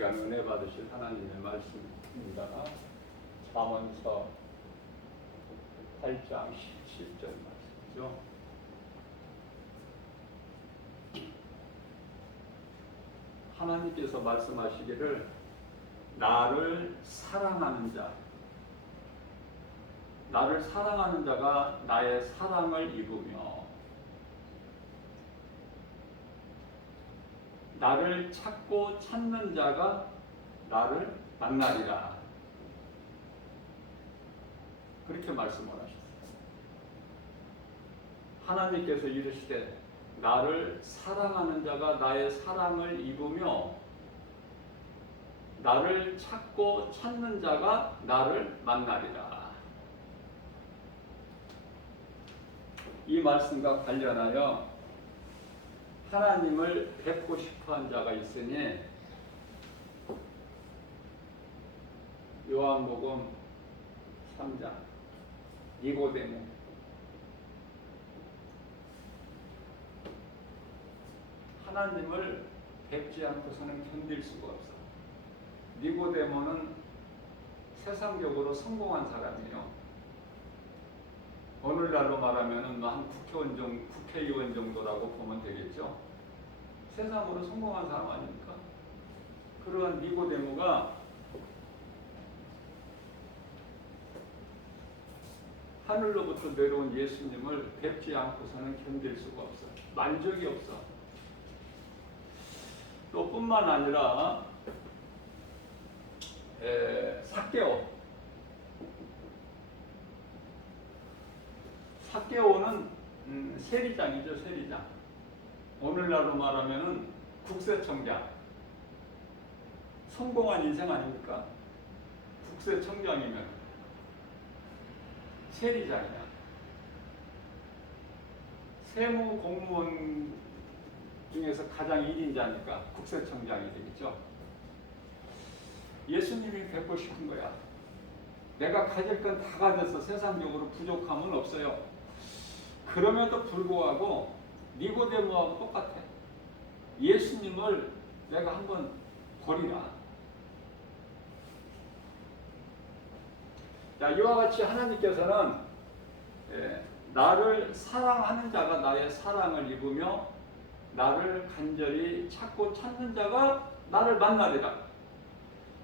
시간 은혜 받으실 하나님의 말씀입니다. 잠언서 8장 17절 말씀이죠. 하나님께서 말씀하시기를 나를 사랑하는 자가 나의 사랑을 입으며 나를 찾고 찾는 자가 나를 만나리라. 그렇게 말씀을 하셨어요. 하나님께서 이르시되 나를 사랑하는 자가 나의 사랑을 입으며 나를 찾고 찾는 자가 나를 만나리라. 이 말씀과 관련하여 하나님을 뵙고 싶어한 자가 있으니 요한복음 3장 니고데모 하나님을 뵙지 않고서는 견딜 수가 없어. 니고데모는 세상적으로 성공한 사람이에요. 오늘날로 말하면 한 국회의원 정도라고 보면 되겠죠. 세상으로 성공한 사람 아닙니까? 그러한 니고데모가 하늘로부터 내려온 예수님을 뵙지 않고서는 견딜 수가 없어. 만족이 없어. 또 뿐만 아니라 삭개오는 세리장이죠. 세리장. 오늘날로 말하면 국세청장. 성공한 인생 아닙니까? 국세청장이면 세리장이야. 세무 공무원 중에서 가장 1인자니까 국세청장이 되겠죠. 예수님이 뵙고 싶은 거야. 내가 가질 건 다 가졌어. 세상적으로 부족함은 없어요. 그럼에도 불구하고 니고데모하고 똑같아. 예수님을 내가 한번 보리라. 자, 이와 같이 하나님께서는 나를 사랑하는 자가 나의 사랑을 입으며 나를 간절히 찾고 찾는 자가 나를 만나리라.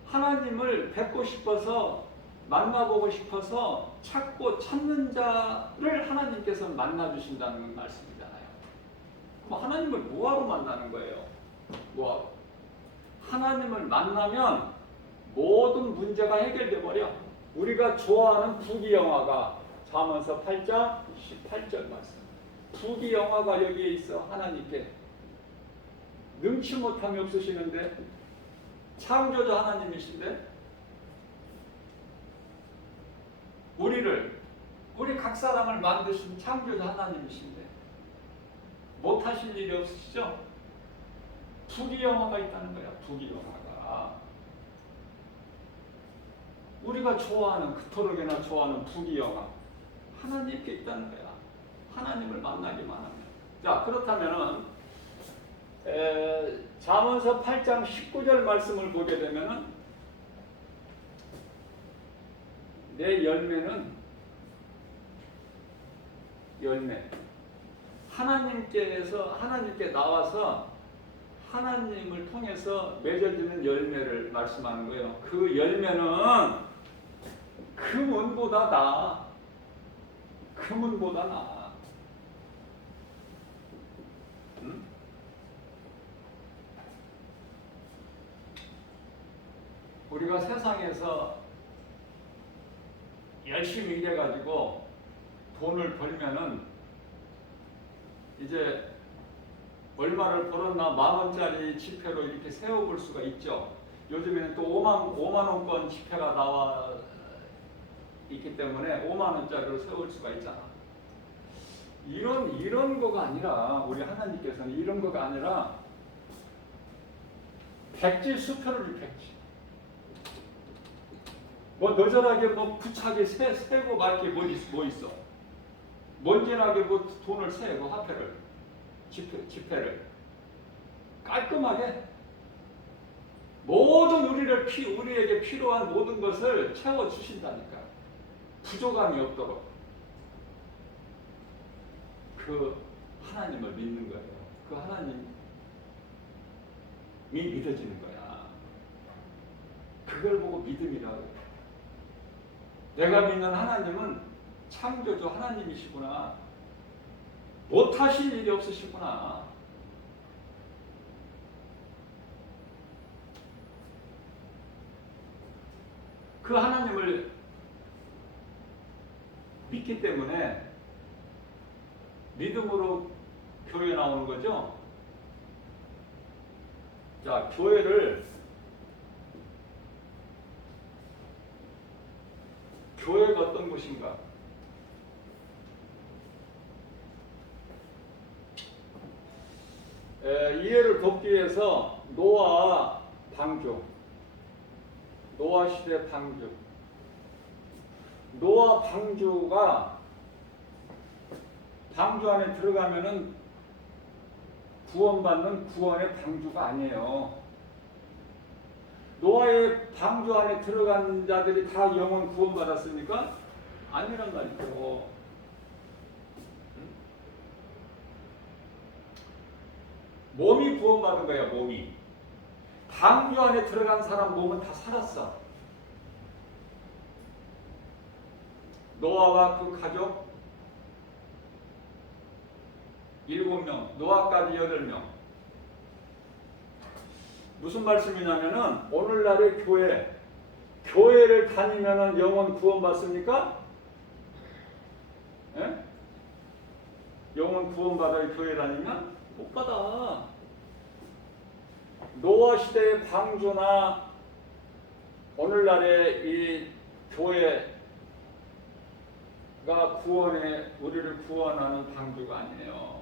하나님을 뵙고 싶어서 만나보고 싶어서 찾고 찾는 자를 하나님께서 만나주신다는 말씀이잖아요. 그럼 하나님을 뭐하러 만나는 거예요? 뭐하러? 하나님을 만나면 모든 문제가 해결돼 버려. 우리가 좋아하는 부귀영화가 잠언서 8장 18절 말씀. 부귀영화가 여기에 있어. 하나님께 능치 못함이 없으시는데 창조자 하나님이신데 우리 각 사람을 만드신 창조자 하나님이신데 못하실 일이 없으시죠? 부귀영화가 있다는 거야. 부귀영화가 우리가 좋아하는 그토록이나 좋아하는 부귀영화 하나님께 있다는 거야. 하나님을 만나기만 하면. 자, 그렇다면은 잠언서 8장 19절 말씀을 보게 되면은 내 열매 하나님께 나와서 하나님을 통해서 맺어지는 열매를 말씀하는 거예요. 그 열매는 금은보다 나아. 금은보다 나아. 응? 우리가 세상에서 열심히 일해가지고 돈을 벌면은 이제 얼마를 벌었나 10,000원짜리 지폐로 이렇게 세워볼 수가 있죠. 요즘에는 또 5만원권 지폐가 나와 있기 때문에 5만원짜리로 세울 수가 있잖아. 이런 거가 아니라 우리 하나님께서는 이런 거가 아니라 백지 수표를 백지. 뭐 너절하게 뭐 부차게 세고 말게 뭐 있어? 먼지나게 뭐 돈을 세고 화폐를 지폐를 깔끔하게 모든 우리에게 필요한 모든 것을 채워 주신다니까. 부족함이 없도록 그 하나님을 믿는 거예요. 그 하나님이 믿어지는 거야. 그걸 보고 믿음이라고 해요. 내가 믿는 하나님은 창조주 하나님이시구나. 못하실 일이 없으시구나. 그 하나님을 믿기 때문에 믿음으로 교회 나오는 거죠. 자, 교회가 어떤 곳인가? 이해를 돕기 위해서 노아 시대 방주. 노아 방주가 방주 안에 들어가면은 구원받는 구원의 방주가 아니에요. 노아의 방주 안에 들어간 자들이 다 영원 구원받았습니까? 아니란 말이죠. 몸이 구원받은 거야, 몸이. 방주 안에 들어간 사람 몸은 다 살았어. 노아와 그 가족 7명, 노아까지 8명. 무슨 말씀이냐면은 오늘날의 교회를 다니면은 영원 구원받습니까? 예? 영원 구원받아야 교회 다니면 못 받아. 노아 시대의 방주나 오늘날의 이 교회가 우리를 구원하는 방주가 아니에요.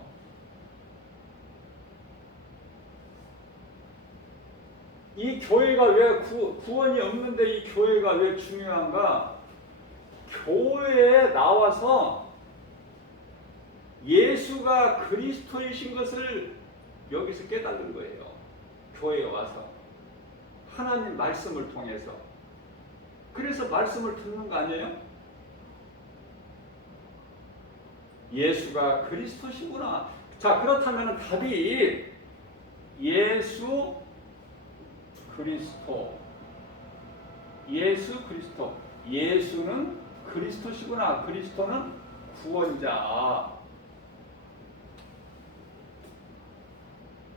이 교회가 왜 구원이 없는데 이 교회가 왜 중요한가? 교회에 나와서 예수가 그리스도이신 것을 여기서 깨닫는 거예요. 교회에 와서 하나님 말씀을 통해서. 그래서 말씀을 듣는 거 아니에요? 예수가 그리스도시구나. 자, 그렇다면 답이 예수 그리스도. 예수는 그리스도시구나. 그리스도는 구원자.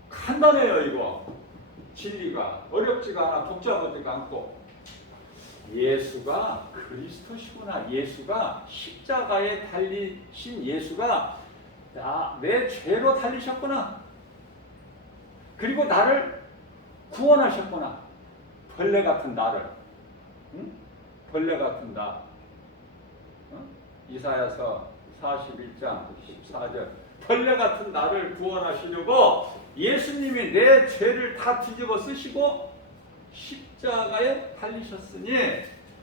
간단해요, 이거. 진리가 어렵지가 않아, 복잡하지가 않고. 예수가 그리스도시구나. 예수가 십자가에 달리신 예수가 내 죄로 달리셨구나. 그리고 나를 구원하셨구나. 벌레 같은 나를. 응? 벌레 같은 나. 응? 이사야서 41장 14절. 벌레 같은 나를 구원하시려고 예수님이 내 죄를 다 뒤집어 쓰시고 십자가에 달리셨으니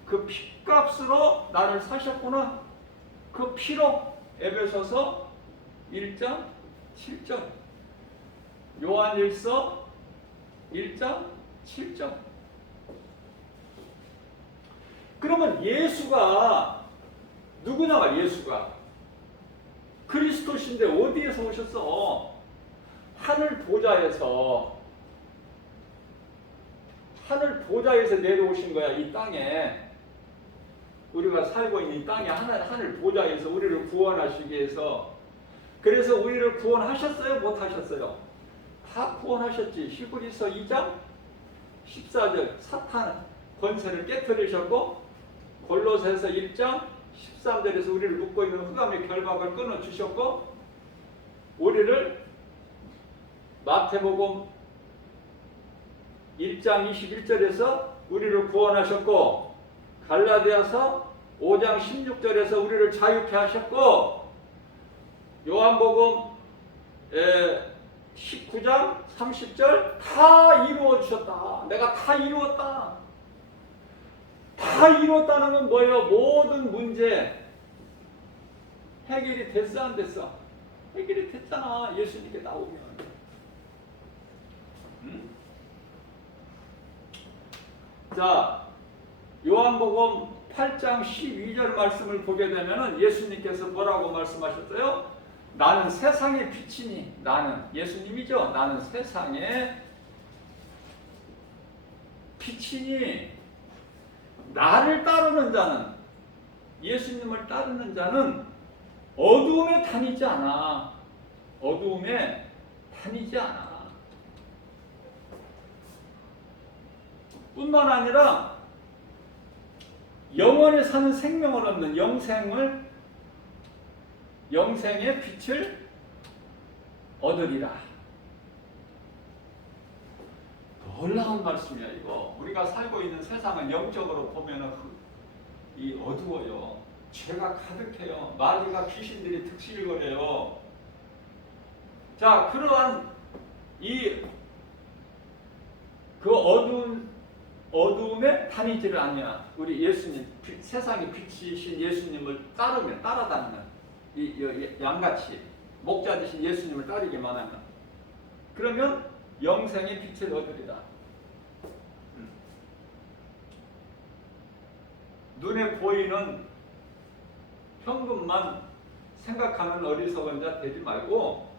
그 피값으로 나를 사셨구나. 그 피로. 에베소서 1장 7절. 요한일서 1장 7절. 그러면 예수가 누구냐? 예수가 그리스도신데 어디에서 오셨어? 하늘 보좌에서 내려오신 거야. 이 땅에 우리가 살고 있는 이 땅에 하늘 보좌에서 우리를 구원하시기 위해서. 그래서 우리를 구원하셨어요? 못하셨어요? 다 구원하셨지. 히브리서 2장 14절 사탄 권세를 깨뜨리셨고, 골로새서 1장 13절에서 우리를 묶고 있는 흑암의 결박을 끊어주셨고, 우리를 마태복음 1장 21절에서 우리를 구원하셨고, 갈라디아서 5장 16절에서 우리를 자유케 하셨고, 요한복음 19장 30절 다 이루어 주셨다. 내가 다 이루었다. 다 이루었다는 건 뭐예요? 모든 문제 해결이 됐어, 안 됐어? 해결이 됐잖아. 예수님께 나오면. 자, 요한복음 8장 12절 말씀을 보게 되면은 예수님께서 뭐라고 말씀하셨어요? 나는 세상의 빛이니. 나는 예수님이죠. 나는 세상의 빛이니 나를 따르는 자는, 예수님을 따르는 자는 어두움에 다니지 않아. 어두움에 다니지 않아. 뿐만 아니라 영원히 사는 생명을 얻는 영생의 빛을 얻으리라. 놀라운 말씀이야 이거. 우리가 살고 있는 세상은 영적으로 보면은 이 어두워요. 죄가 가득해요. 마귀가 귀신들이 득실거려요. 자, 그러한 그 어두움에 다니지를 않냐. 우리 예수님, 세상의 빛이신 예수님을 따라다니는 이 양같이 목자 되신 예수님을 따르기만 하면, 그러면 영생의 빛을 얻으리라. 눈에 보이는 현금만 생각하는 어리석은 자 되지 말고,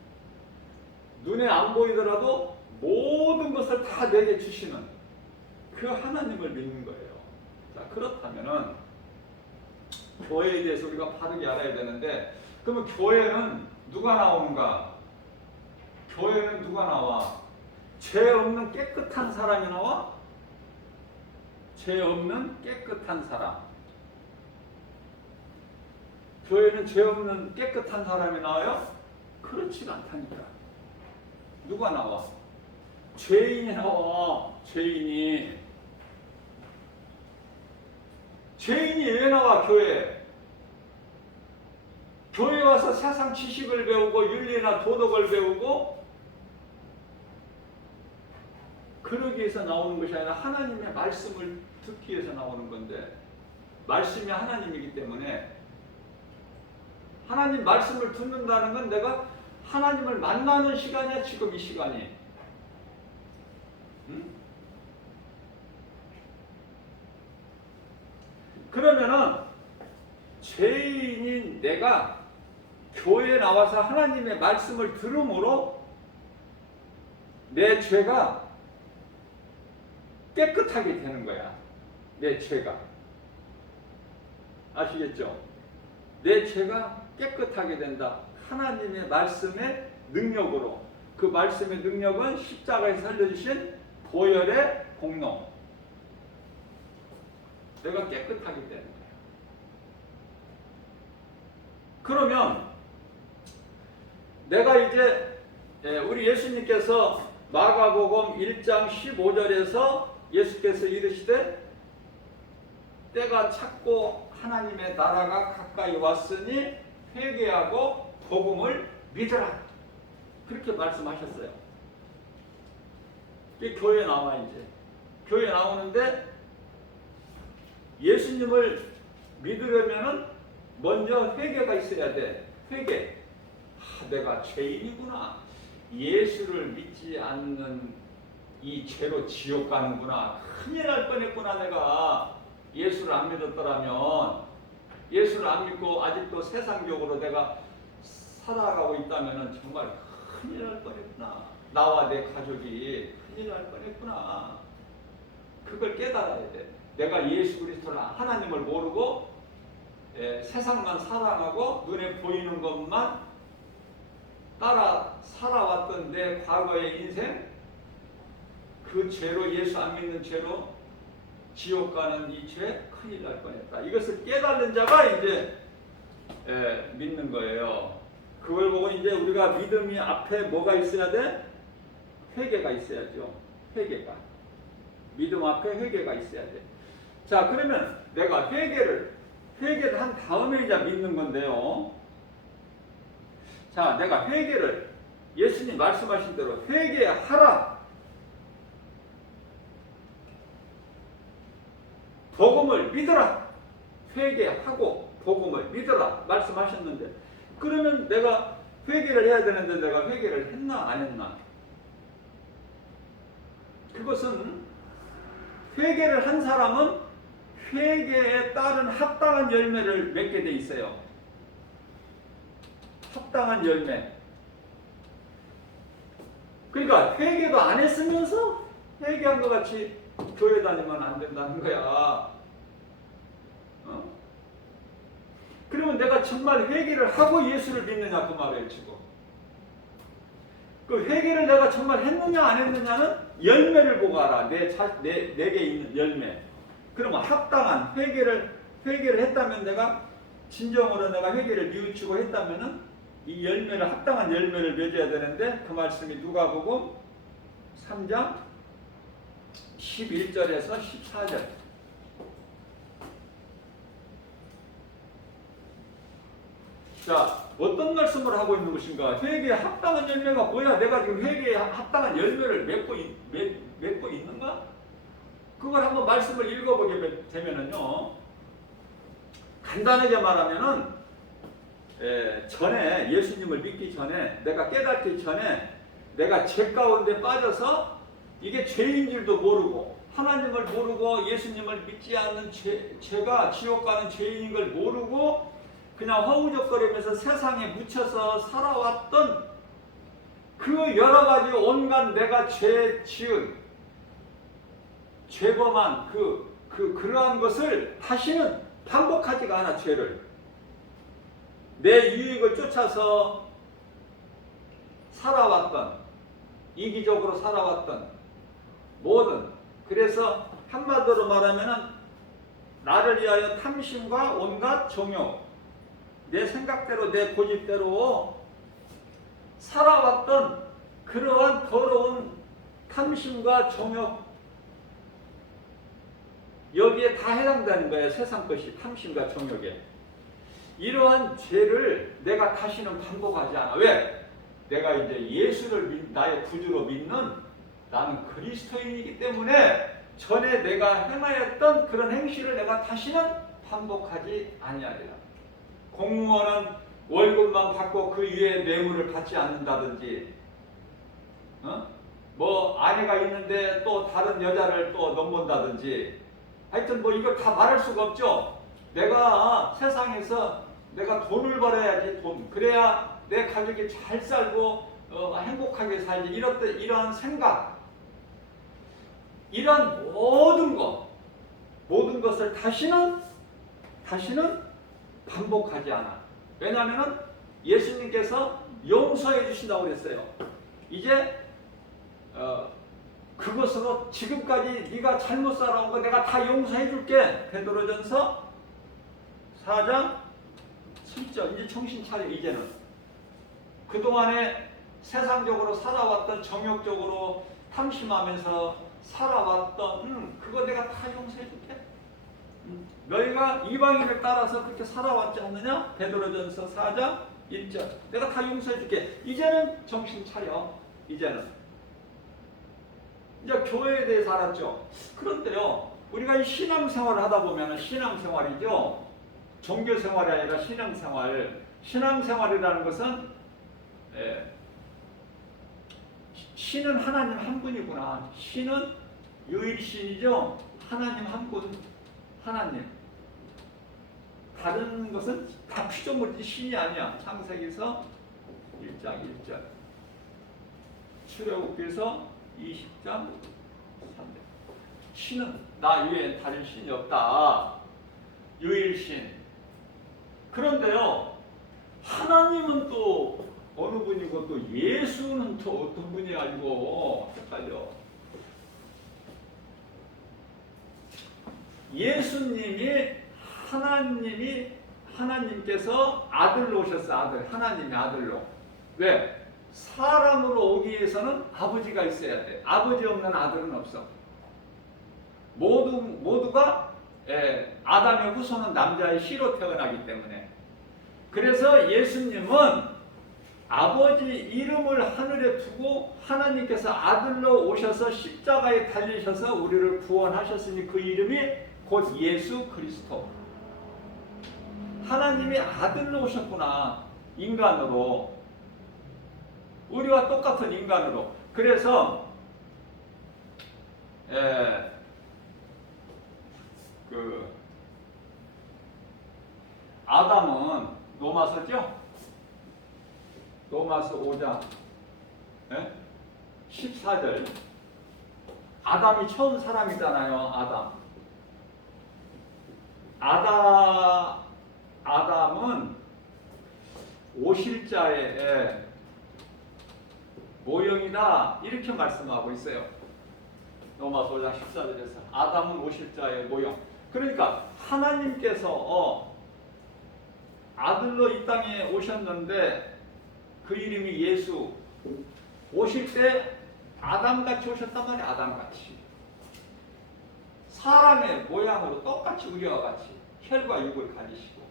눈에 안 보이더라도 모든 것을 다 내게 주시는 그 하나님을 믿는 거예요. 자, 그렇다면은 교회에 대해서 우리가 바르게 알아야 되는데, 그러면 교회는 누가 나오는가? 교회는 누가 나와? 죄 없는 깨끗한 사람이 나와? 죄 없는 깨끗한 사람. 교회는 죄 없는 깨끗한 사람이 나와요? 그렇지가 않다니까. 누가 나와? 죄인이 나와. 죄인이 왜 나와? 교회 와서 세상 지식을 배우고 윤리나 도덕을 배우고 그러기 위해서 나오는 것이 아니라 하나님의 말씀을 듣기 위해서 나오는 건데, 말씀이 하나님이기 때문에 하나님 말씀을 듣는다는 건 내가 하나님을 만나는 시간이야. 지금 이 시간이. 응? 그러면은 죄인인 내가 교회에 나와서 하나님의 말씀을 들음으로 내 죄가 깨끗하게 되는 거야. 내 죄가. 아시겠죠? 내 죄가 깨끗하게 된다. 하나님의 말씀의 능력으로. 그 말씀의 능력은 십자가에서 살려주신 보혈의 공로. 내가 깨끗하게 되는 거야. 그러면 내가 이제 우리 예수님께서 마가복음 1장 15절에서 예수께서 이르시되 때가 찼고 하나님의 나라가 가까이 왔으니 회개하고 복음을 믿으라. 그렇게 말씀하셨어요. 이게 교회에 나와. 이제 교회에 나오는데 예수님을 믿으려면은 먼저 회개가 있어야 돼. 회개. 내가 죄인이구나. 예수를 믿지 않는 이 죄로 지옥 가는구나. 큰일 날 뻔했구나. 내가 예수를 안 믿었더라면, 예수를 안 믿고 아직도 세상적으로 내가 살아가고 있다면 정말 큰일 날 뻔했구나. 나와 내 가족이 큰일 날 뻔했구나. 그걸 깨달아야 돼. 내가 예수 그리스도를, 하나님을 모르고 세상만 사랑하고 눈에 보이는 것만 따라 살아왔던 내 과거의 인생, 그 죄로, 예수 안 믿는 죄로 지옥 가는 이 죄 큰일 날 뻔했다. 이것을 깨달은 자가 이제 믿는 거예요. 그걸 보고 이제 우리가 믿음이 앞에 뭐가 있어야 돼? 회개가 있어야죠. 회개가. 믿음 앞에 회개가 있어야 돼. 자, 그러면 내가 회개를 한 다음에 이제 믿는 건데요. 자, 내가 회개를 예수님 말씀하신 대로 회개하라. 복음을 믿어라. 회개하고 복음을 믿어라 말씀하셨는데, 그러면 내가 회개를 해야 되는데 내가 회개를 했나 안 했나? 그것은 회개를 한 사람은 회개에 따른 합당한 열매를 맺게 돼 있어요. 합당한 열매. 그러니까 회개도 안 했으면서 회개한 것 같이 교회 다니면 안 된다는 거야. 그러면 내가 정말 회개를 하고 예수를 믿느냐 그 말이에요 지금. 그 회개를 내가 정말 했느냐 안 했느냐는 열매를 보고 알아. 내게 있는 열매. 그러면 합당한 회개를 했다면 내가 진정으로 내가 회개를 뉘우치고 했다면은 이 열매를 합당한 열매를 맺어야 되는데 그 말씀이 누가복음 3장 11절에서 14절. 자, 어떤 말씀을 하고 있는 것인가? 회개에 합당한 열매가 뭐야? 내가 지금 회개에 합당한 열매를 맺고 있는가? 그걸 한번 말씀을 읽어보게 되면은요, 간단하게 말하면은, 전에, 예수님을 믿기 전에, 내가 깨닫기 전에, 내가 죄 가운데 빠져서, 이게 죄인 줄도 모르고, 하나님을 모르고, 예수님을 믿지 않는 죄가 지옥 가는 죄인인 걸 모르고, 그냥 허우적거리면서 세상에 묻혀서 살아왔던 그 여러 가지 온갖 내가 죄 지은, 죄범한 그러한 것을 다시는 반복하지가 않아, 죄를. 내 유익을 쫓아서 살아왔던, 이기적으로 살아왔던 모든, 그래서 한마디로 말하면은 나를 위하여 탐심과 온갖 정욕, 내 생각대로 내 고집대로 살아왔던 그러한 더러운 탐심과 정욕, 여기에 다 해당되는 거예요. 세상 것이 탐심과 정욕에. 이러한 죄를 내가 다시는 반복하지 않아. 왜? 내가 이제 예수를 나의 구주로 믿는 나는 그리스도인이기 때문에 전에 내가 행하였던 그런 행실을 내가 다시는 반복하지 아니하리라. 공무원은 월급만 받고 그 위에 뇌물을 받지 않는다든지, 뭐 아내가 있는데 또 다른 여자를 또 넘본다든지, 하여튼 뭐 이걸 다 말할 수가 없죠. 내가 세상에서 내가 돈을 벌어야지, 돈. 그래야 내 가족이 잘 살고 행복하게 살지. 이러한 생각, 이런 모든 것을 다시는 반복하지 않아. 왜냐하면 예수님께서 용서해 주신다고 그랬어요. 이제 그것으로 지금까지 네가 잘못 살아온 거 내가 다 용서해 줄게. 베드로전서 4장 7절. 이제 정신 차려. 이제는 그동안에 세상적으로 살아왔던, 정욕적으로 탐심하면서 살아왔던 그거 내가 다 용서해 줄게. 너희가 이방인을 따라서 그렇게 살아왔지 않느냐? 베드로전서 4장 1절. 내가 다 용서해 줄게. 이제는 정신 차려. 이제는. 이제 교회에 대해서 알았죠. 그런데요, 우리가 이 신앙생활을 하다 보면, 신앙생활이죠. 종교생활이 아니라 신앙생활. 신앙생활이라는 것은 신은 하나님 한 분이구나. 신은 유일신이죠. 하나님 한 분. 하나님. 다른 것은 다 피조물이지 신이 아니야. 창세기서 1장 1절. 출애굽기서 20장 3절. 신은 나 외에 다른 신이 없다. 유일신. 그런데요, 하나님은 또 어느 분이고 또 예수는 또 어떤 분이 아니고 헷갈려. 예수님이 하나님께서 아들로 오셨어. 아들. 하나님의 아들로. 왜? 사람으로 오기 위해서는 아버지가 있어야 돼. 아버지 없는 아들은 없어. 모두가 아담의 후손은 남자의 씨로 태어나기 때문에. 그래서 예수님은 아버지 이름을 하늘에 두고 하나님께서 아들로 오셔서 십자가에 달리셔서 우리를 구원하셨으니 그 이름이 곧 예수 그리스도. 하나님이 아들로 오셨구나. 인간으로. 우리와 똑같은 인간으로. 그래서 그 아담은 로마서죠? 로마서 5장 14절. 아담이 처음 사람이잖아요. 아담은 오실자의 모형이다 이렇게 말씀하고 있어요. 로마서 5장 14절에서 아담은 오실자의 모형. 그러니까 하나님께서 아들로 이 땅에 오셨는데 그 이름이 예수. 오실 때 아담같이 오셨단 말이야. 아담같이 사람의 모양으로 똑같이 우리와 같이 혈과 육을 가지시고,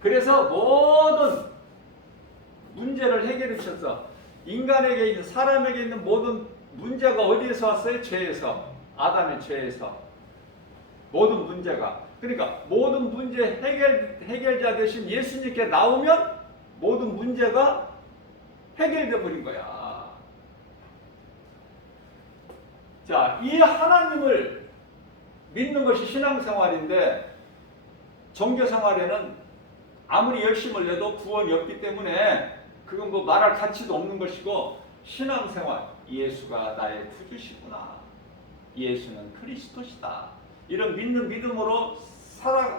그래서 모든 문제를 해결해 주셔서 인간에게 있는, 사람에게 있는 모든 문제가 어디에서 왔어요? 죄에서. 아담의 죄에서 모든 문제가. 그러니까 모든 문제 해결자 되신 예수님께 나오면 모든 문제가 해결돼 버린 거야. 자, 이 하나님을 믿는 것이 신앙생활인데, 종교생활에는 아무리 열심을 내도 구원이 없기 때문에 그건 뭐 말할 가치도 없는 것이고, 신앙생활, 예수가 나의 구주시구나, 예수는 그리스도시다, 이런 믿는 믿음으로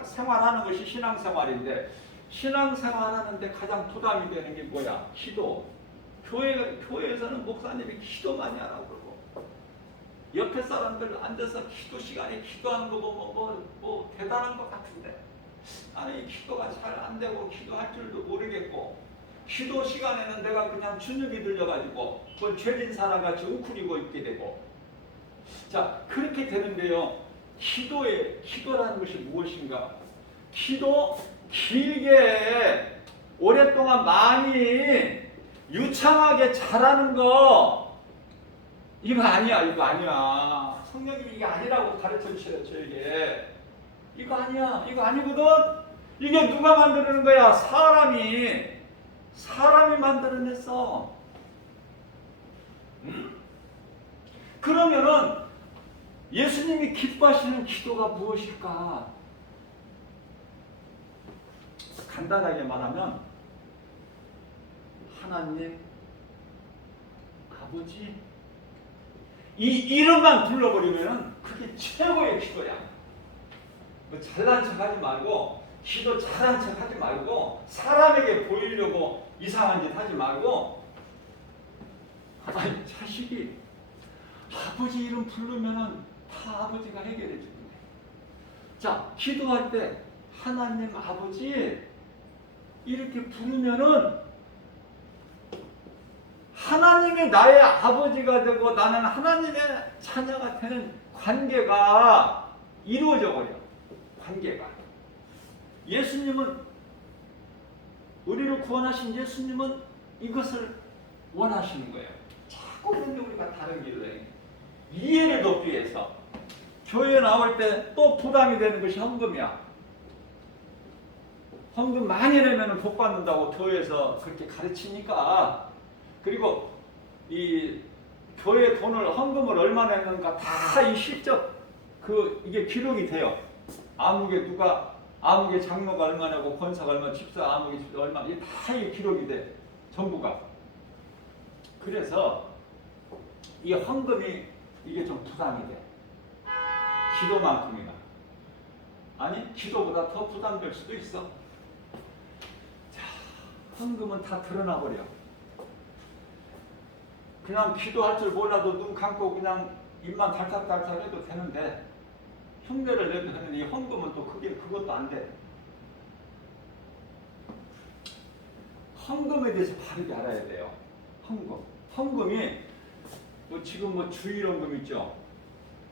생활하는 것이 신앙생활인데, 신앙생활하는데 가장 부담이 되는 게 뭐야? 기도. 교회에서는 목사님이 기도 많이 하라고 그러고, 옆에 사람들 앉아서 기도 시간에 기도하는 거 뭐 대단한 것 같은데, 아니 기도가 잘 안 되고 기도할 줄도 모르겠고, 기도 시간에는 내가 그냥 주눅이 들려가지고 그 죄진 사람같이 웅크리고 있게 되고. 자, 그렇게 되는데요, 기도라는 것이 무엇인가? 기도 길게 오랫동안 많이 유창하게 잘하는 거, 이거 아니야. 성령님이 이게 아니라고 가르쳐 주셔요, 저에게. 이거 아니야. 이거 아니거든. 이게 누가 만드는 거야? 사람이 만들어냈어. 그러면은 예수님이 기뻐하시는 기도가 무엇일까? 간단하게 말하면 하나님 아버지, 이 이름만 불러버리면 그게 최고의 기도야. 뭐 잘난 척하지 말고, 기도 잘한 척하지 말고, 사람에게 보이려고 이상한 짓 하지 말고, 아니 자식이 아버지 이름 부르면은 다 아버지가 해결해 주는데. 자, 기도할 때 하나님 아버지 이렇게 부르면은 하나님이 나의 아버지가 되고 나는 하나님의 자녀가 되는 관계가 이루어져 버려. 관계가. 예수님은, 우리를 구원하신 예수님은 이것을 원하시는 거예요. 자꾸 그런데 우리가 다른 길로 해. 이해를 돕기 위해서. 교회에 나올 때 또 부담이 되는 것이 헌금이야. 헌금 많이 내면 복 받는다고 교회에서 그렇게 가르치니까. 그리고 이 교회 돈을, 헌금을 얼마 냈는가 다 이 실적 이게 기록이 돼요. 아무개 장로가 얼마 내고, 권사가 얼마, 집사 아무개 집사 얼마, 이게 다 이 기록이 돼. 전부가. 그래서 이 헌금이 이게 좀 부담이 돼. 기도만큼이나. 아니, 기도보다 더 부담될 수도 있어. 자, 헌금은 다 드러나 버려. 그냥 기도할 줄 몰라도 눈 감고 그냥 입만 달짝달짝 해도 되는데, 흉내를 내도 되는데, 이 헌금은 또 그것도 안 돼. 헌금에 대해서 바르게 알아야 돼요. 헌금이 지금 주일헌금 있죠.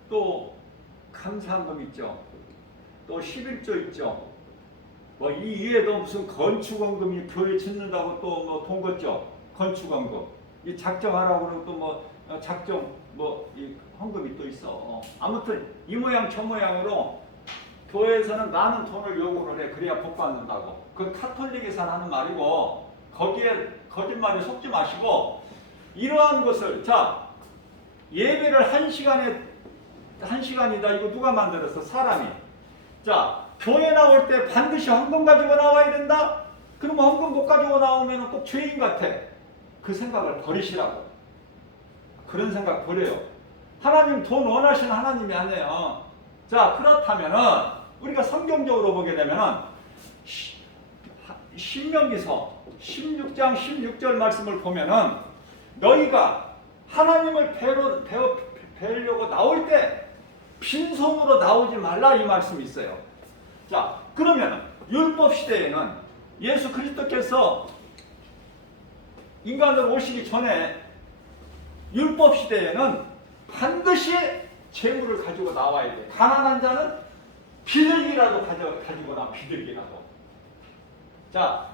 또 감사헌금 있죠. 또 11조 있죠. 이 이외에도 무슨 건축헌금이 교회 짓는다고 또 돈 걷죠. 건축헌금. 이 작정하라고 그러고 또 작정 이 헌금이 또 있어. 아무튼 이 모양 저 모양으로 교회에서는 많은 돈을 요구를 해. 그래야 복 받는다고. 그 카톨릭에서 하는 말이고, 거기에 거짓말에 속지 마시고, 이러한 것을, 자, 예배를 1시간에 1시간이다. 이거 누가 만들었어? 사람이. 자, 교회 나올 때 반드시 헌금 가지고 나와야 된다? 그러면 헌금 못 가지고 나오면 꼭 죄인 같아. 그 생각을 버리시라고. 그런 생각 버려요. 하나님 돈 원하시는 하나님이 아니에요. 자, 그렇다면은 우리가 성경적으로 보게 되면은 신명기서 16장 16절 말씀을 보면은 너희가 하나님을 뵈려고 나올 때 빈손으로 나오지 말라 이 말씀이 있어요. 자, 그러면 율법 시대에는 예수 그리스도께서 인간으로 오시기 전에 율법 시대에는 반드시 재물을 가지고 나와야 돼. 가난한 자는 비둘기라도 가지고 나와. 비둘기라도. 자,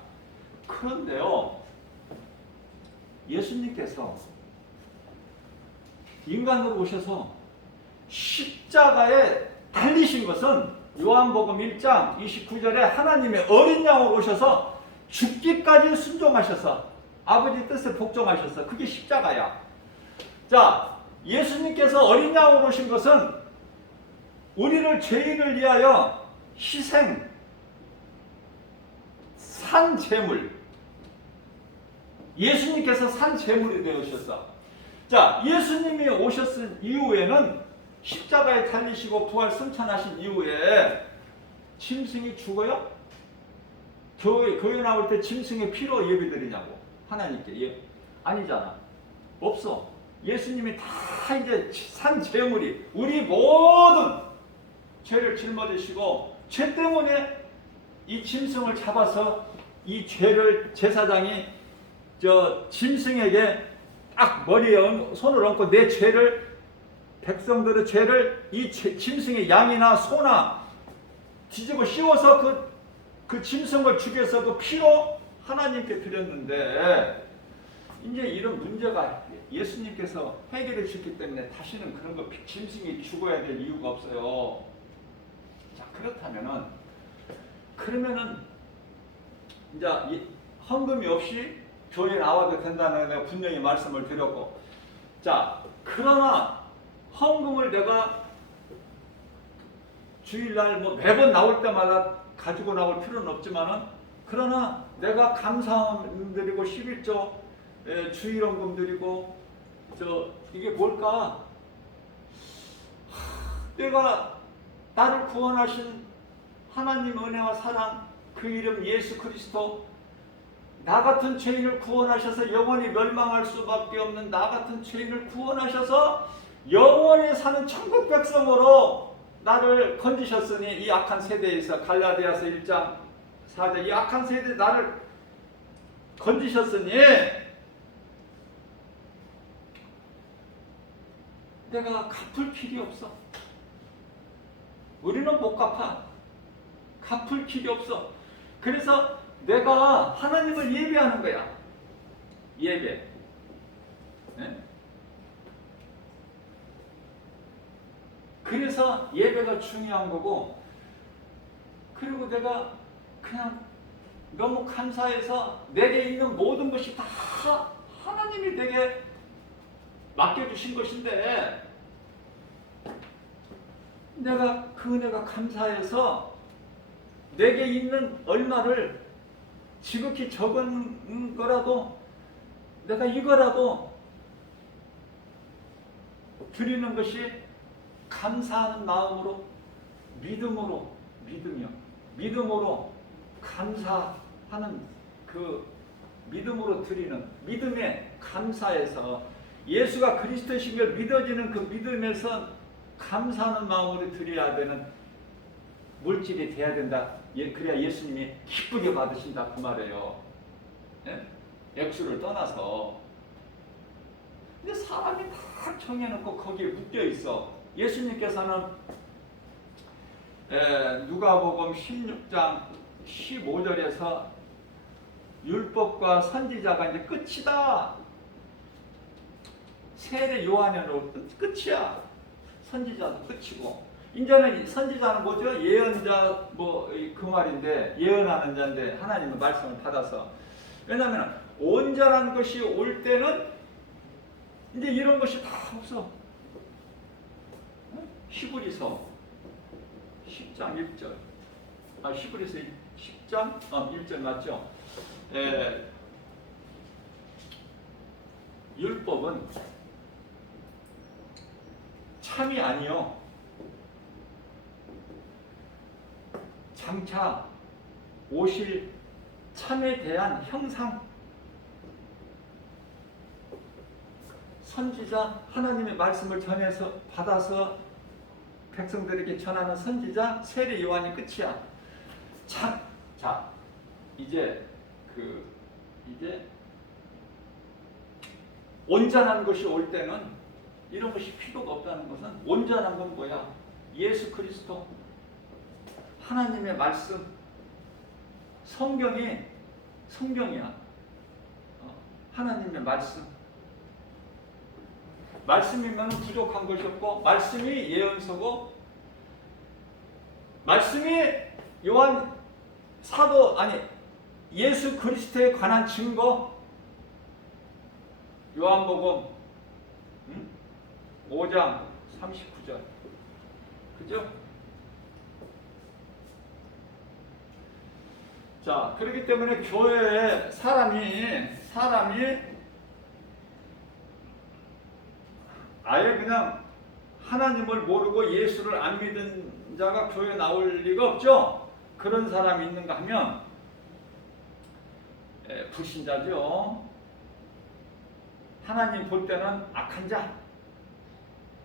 그런데요, 예수님께서 인간으로 오셔서 십자가에 달리신 것은 요한복음 1장 29절에 하나님의 어린 양으로 오셔서 죽기까지 순종하셔서 아버지 뜻에 복종하셔서 그게 십자가야. 자, 예수님께서 어린 양으로 오신 것은 우리를 죄인을 위하여 희생, 산 제물. 예수님께서 산 제물이 되어오셨어. 자, 예수님이 오셨을 이후에는 십자가에 달리시고 부활 승천하신 이후에 짐승이 죽어요? 교회 나올 때 짐승의 피로 예배드리냐고 하나님께. 예. 아니잖아. 없어. 예수님이 다 이제 산 제물이 우리 모든 죄를 짊어지시고 죄 때문에 이 짐승을 잡아서 이 죄를 제사장이 짐승에게 딱 머리에 손을 얹고 내 죄를 백성들의 죄를 이 짐승의 양이나 소나 뒤집어 씌워서 그 짐승을 죽여서 그 피로 하나님께 드렸는데 이제 이런 문제가 예수님께서 해결해 주셨기 때문에 다시는 그런 거 짐승이 죽어야 될 이유가 없어요. 자, 그러면은 이제 헌금이 없이 교회에 나와도 된다는 내가 분명히 말씀을 드렸고, 자, 그러나 헌금을 내가 주일날 뭐 매번 나올 때마다 가지고 나올 필요는 없지만은, 그러나 내가 감사함 드리고 11조 주일헌금 드리고 이게 뭘까? 내가 나를 구원하신 하나님 은혜와 사랑, 그 이름 예수 그리스도, 나 같은 죄인을 구원하셔서 영원히 멸망할 수밖에 없는 나 같은 죄인을 구원하셔서 영원히 사는 천국 백성으로 나를 건지셨으니, 이 악한 세대에서 갈라디아서 1장 4절 이 악한 세대 나를 건지셨으니 내가 갚을 길이 없어. 우리는 못 갚아. 갚을 길이 없어. 그래서 내가 하나님을 예배하는 거야. 예배. 네? 그래서 예배가 중요한 거고, 그리고 내가 그냥 너무 감사해서 내게 있는 모든 것이 다 하나님이 내게 맡겨주신 것인데, 내가 그 은혜가 감사해서 내게 있는 얼마를 지극히 적은 거라도 내가 이거라도 드리는 것이 감사하는 마음으로, 믿음으로 감사하는, 그 믿음으로 드리는, 믿음에 감사해서 예수가 그리스도이신 걸 믿어지는 그 믿음에서 감사하는 마음으로 드려야 되는 물질이 돼야 된다. 그래야 예수님이 기쁘게 받으신다 그 말이에요. 예? 액수를 떠나서. 근데 사람이 다 정해놓고 거기에 묶여 있어. 예수님께서는 누가복음 16장 15절에서 율법과 선지자가 이제 끝이다. 세례 요한으로 끝이야. 선지자도 끝이고, 이제는 선지자는 뭐죠? 예언자 그 말인데, 예언하는 자인데 하나님의 말씀을 받아서. 왜냐하면 온전한 것이 올 때는 이제 이런 것이 다 없어. 히브리서 10장 1절. 히브리서 10장 1절 맞죠? 율법은 참이 아니요 장차 오실 참에 대한 형상. 선지자, 하나님의 말씀을 전해서 받아서 백성들에게 전하는 선지자 세례 요한이 끝이야. 자, 이제 온전한 것이 올 때는 이런 것이 필요가 없다는 것은, 온전한 건 뭐야? 예수 그리스도, 하나님의 말씀, 성경이야. 하나님의 말씀이면 부족한 것이 없고, 말씀이 예언서고, 말씀이 요한 사도 예수 그리스도에 관한 증거. 요한복음 5장 39절. 그죠? 자, 그렇기 때문에 교회에 사람이 아예 그냥 하나님을 모르고 예수를 안 믿은 자가 교회에 나올 리가 없죠. 그런 사람이 있는가 하면 불신자죠. 하나님 볼 때는 악한 자.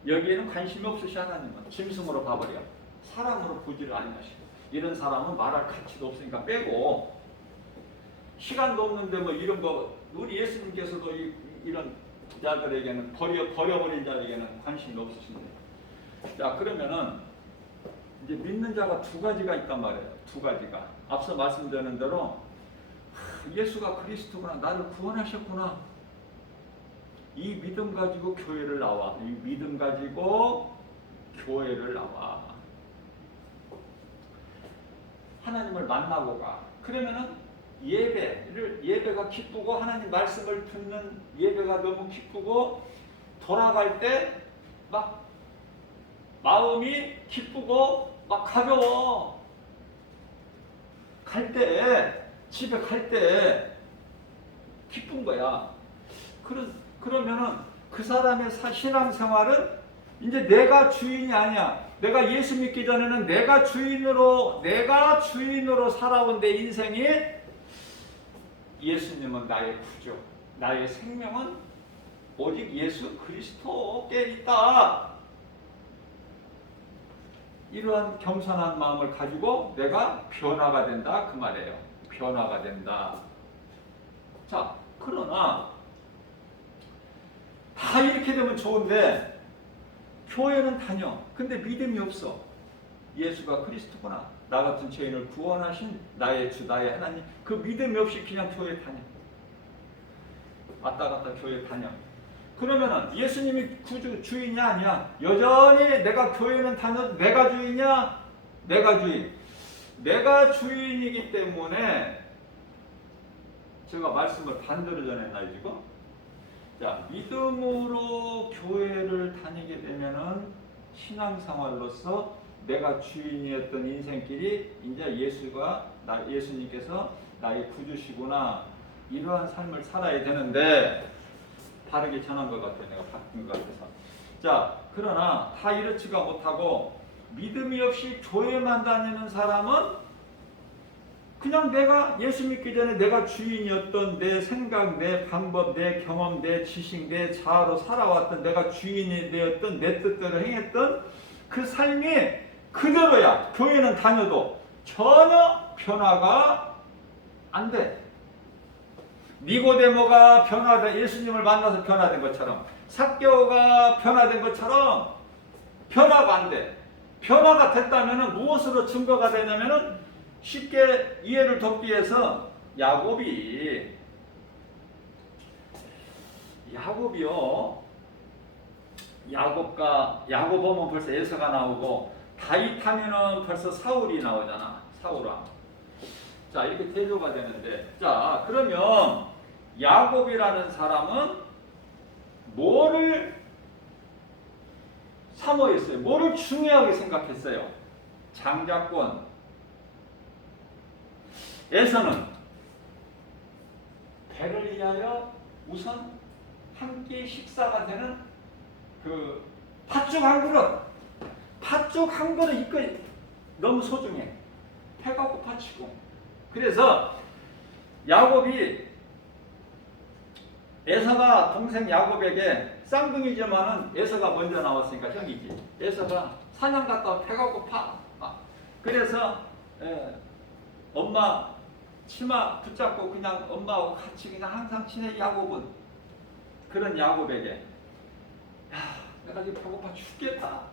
여기에는 관심이 없으시. 하나님은 짐승으로 봐버려. 사람으로 보지를 아니하시고. 이런 사람은 말할 가치도 없으니까 빼고, 시간도 없는데 뭐 이런 거, 우리 예수님께서도 이런 자들에게는 버려버린 자에게는 관심이 없으신데. 자, 그러면은 이제 믿는 자가 두 가지가 있단 말이에요. 두 가지가. 앞서 말씀드린 대로 예수가 그리스도구나, 나를 구원하셨구나, 이 믿음 가지고 교회를 나와. 이 믿음 가지고 교회를 나와. 하나님을 만나고 가. 그러면은 예배가 기쁘고, 하나님 말씀을 듣는 예배가 너무 기쁘고, 돌아갈 때 막 마음이 기쁘고 막 가벼워. 집에 갈 때 기쁜 거야. 그러면은 그 사람의 신앙생활은 이제 내가 주인이 아니야. 내가 예수 믿기 전에는 내가 주인으로 살아온 내 인생이, 예수님은 나의 구주, 나의 생명은 오직 예수 그리스도께 있다. 이러한 겸손한 마음을 가지고 내가 변화가 된다, 그 말이에요. 변화가 된다. 자, 그러나 다 이렇게 되면 좋은데 교회는 다녀. 근데 믿음이 없어. 예수가 그리스도구나, 나 같은 죄인을 구원하신 나의 주, 나의 하나님, 그 믿음이 없이 그냥 교회 다녀. 왔다 갔다 교회 다녀. 그러면은 예수님이 구주, 주인이냐 아니야? 여전히 내가 교회는 다녀도 내가 주인이냐? 내가 주인. 내가 주인이기 때문에 제가 말씀을 반대로 전했나요 지금? 자, 믿음으로 교회를 다니게 되면은 신앙생활로서 내가 주인이었던 인생길이 이제 예수님께서 나의 구주시구나, 이러한 삶을 살아야 되는데, 바르게 전한 것 같아요. 내가 바뀐 것 같아서. 자, 그러나 다 이렇지가 못하고 믿음이 없이 교회만 다니는 사람은 그냥 내가 예수 믿기 전에 내가 주인이었던 내 생각, 내 방법, 내 경험, 내 지식, 내 자아로 살아왔던, 내가 주인이 되었던, 내 뜻대로 행했던 그 삶이 그대로야. 교회는 다녀도 전혀 변화가 안 돼. 니고데모가 예수님을 만나서 변화된 것처럼, 삭개오가 변화된 것처럼 변화가 안 돼. 변화가 됐다면 무엇으로 증거가 되냐면은, 쉽게 이해를 돕기 위해서 야곱이요, 야곱 보면 벌써 에서가 나오고, 다윗 하면은 벌써 사울이 나오잖아. 사울왕. 자, 이렇게 대조가 되는데, 자, 그러면 야곱이라는 사람은 뭐를 사모했어요. 뭐를 중요하게 생각했어요? 장자권. 에서는 배를 위하여 우선 함께 식사가 되는 그 팥죽 한 그릇, 팥죽 한 그릇 이거 너무 소중해. 배가 고파지고. 그래서 야곱이 에서가 동생 야곱에게 쌍둥이지만은 에서가 먼저 나왔으니까 형이지. 에서가 사냥 갔다 와 배가 고파. 그래서 엄마 치마 붙잡고 그냥 엄마하고 같이 그냥 항상 지내. 야곱은 그런 야곱에게 야 내가 지금 배고파 죽겠다.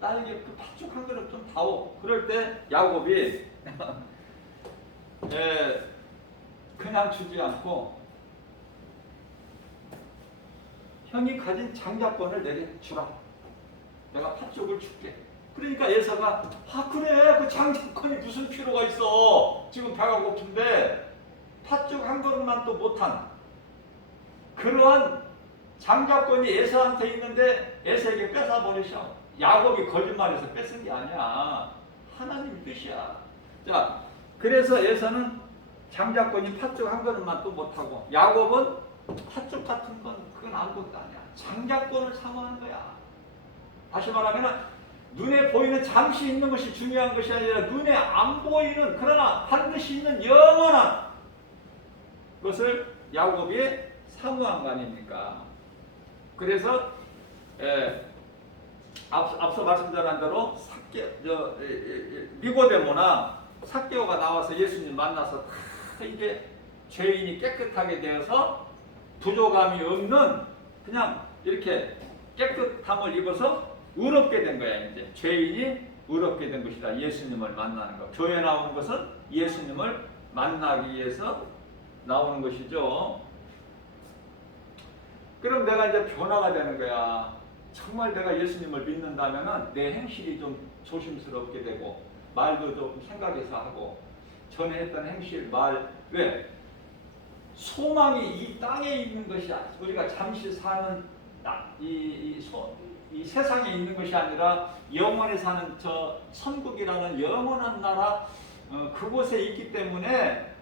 나에게 그 팥죽 한 그릇 좀 다오. 그럴 때 야곱이 그냥 주지 않고 형이 가진 장자권을 내게 주라. 내가 팥죽을 줄게. 그러니까 에서가 그래 그 장자권이 무슨 필요가 있어. 지금 배가 고픈데 팥죽 한 그릇만 또 못한 그러한 장자권이 에서한테 있는데 에서에게 뺏어버리셔. 야곱이 거짓말해서 뺏은 게 아니야. 하나님 뜻이야. 자, 그래서 에서는 장자권이 팥죽 한 그릇만 또 못하고 야곱은 팥죽 같은 건 그건 아무것도 아니야. 장자권을 사모하는 거야. 다시 말하면 눈에 보이는 잠시 있는 것이 중요한 것이 아니라 눈에 안 보이는 그러나 반드시 있는 영원한 것을 야곱이 사모한 거 아닙니까? 그래서 앞서 말씀드린 대로 니고데모나 삭개오가 나와서 예수님 만나서 다 이제 죄인이 깨끗하게 되어서 부족함이 없는 그냥 이렇게 깨끗함을 입어서 의롭게 된 거야. 이제 죄인이 의롭게 된 것이다. 예수님을 만나는 것. 교회 나오는 것은 예수님을 만나기 위해서 나오는 것이죠. 그럼 내가 이제 변화가 되는 거야. 정말 내가 예수님을 믿는다면은 내 행실이 좀 조심스럽게 되고 말도 좀 생각해서 하고 전에 했던 행실, 말 왜? 소망이 이 땅에 있는 것이 아니야. 우리가 잠시 사는 이 세상에 있는 것이 아니라 영원에 사는 저 천국이라는 영원한 나라 그곳에 있기 때문에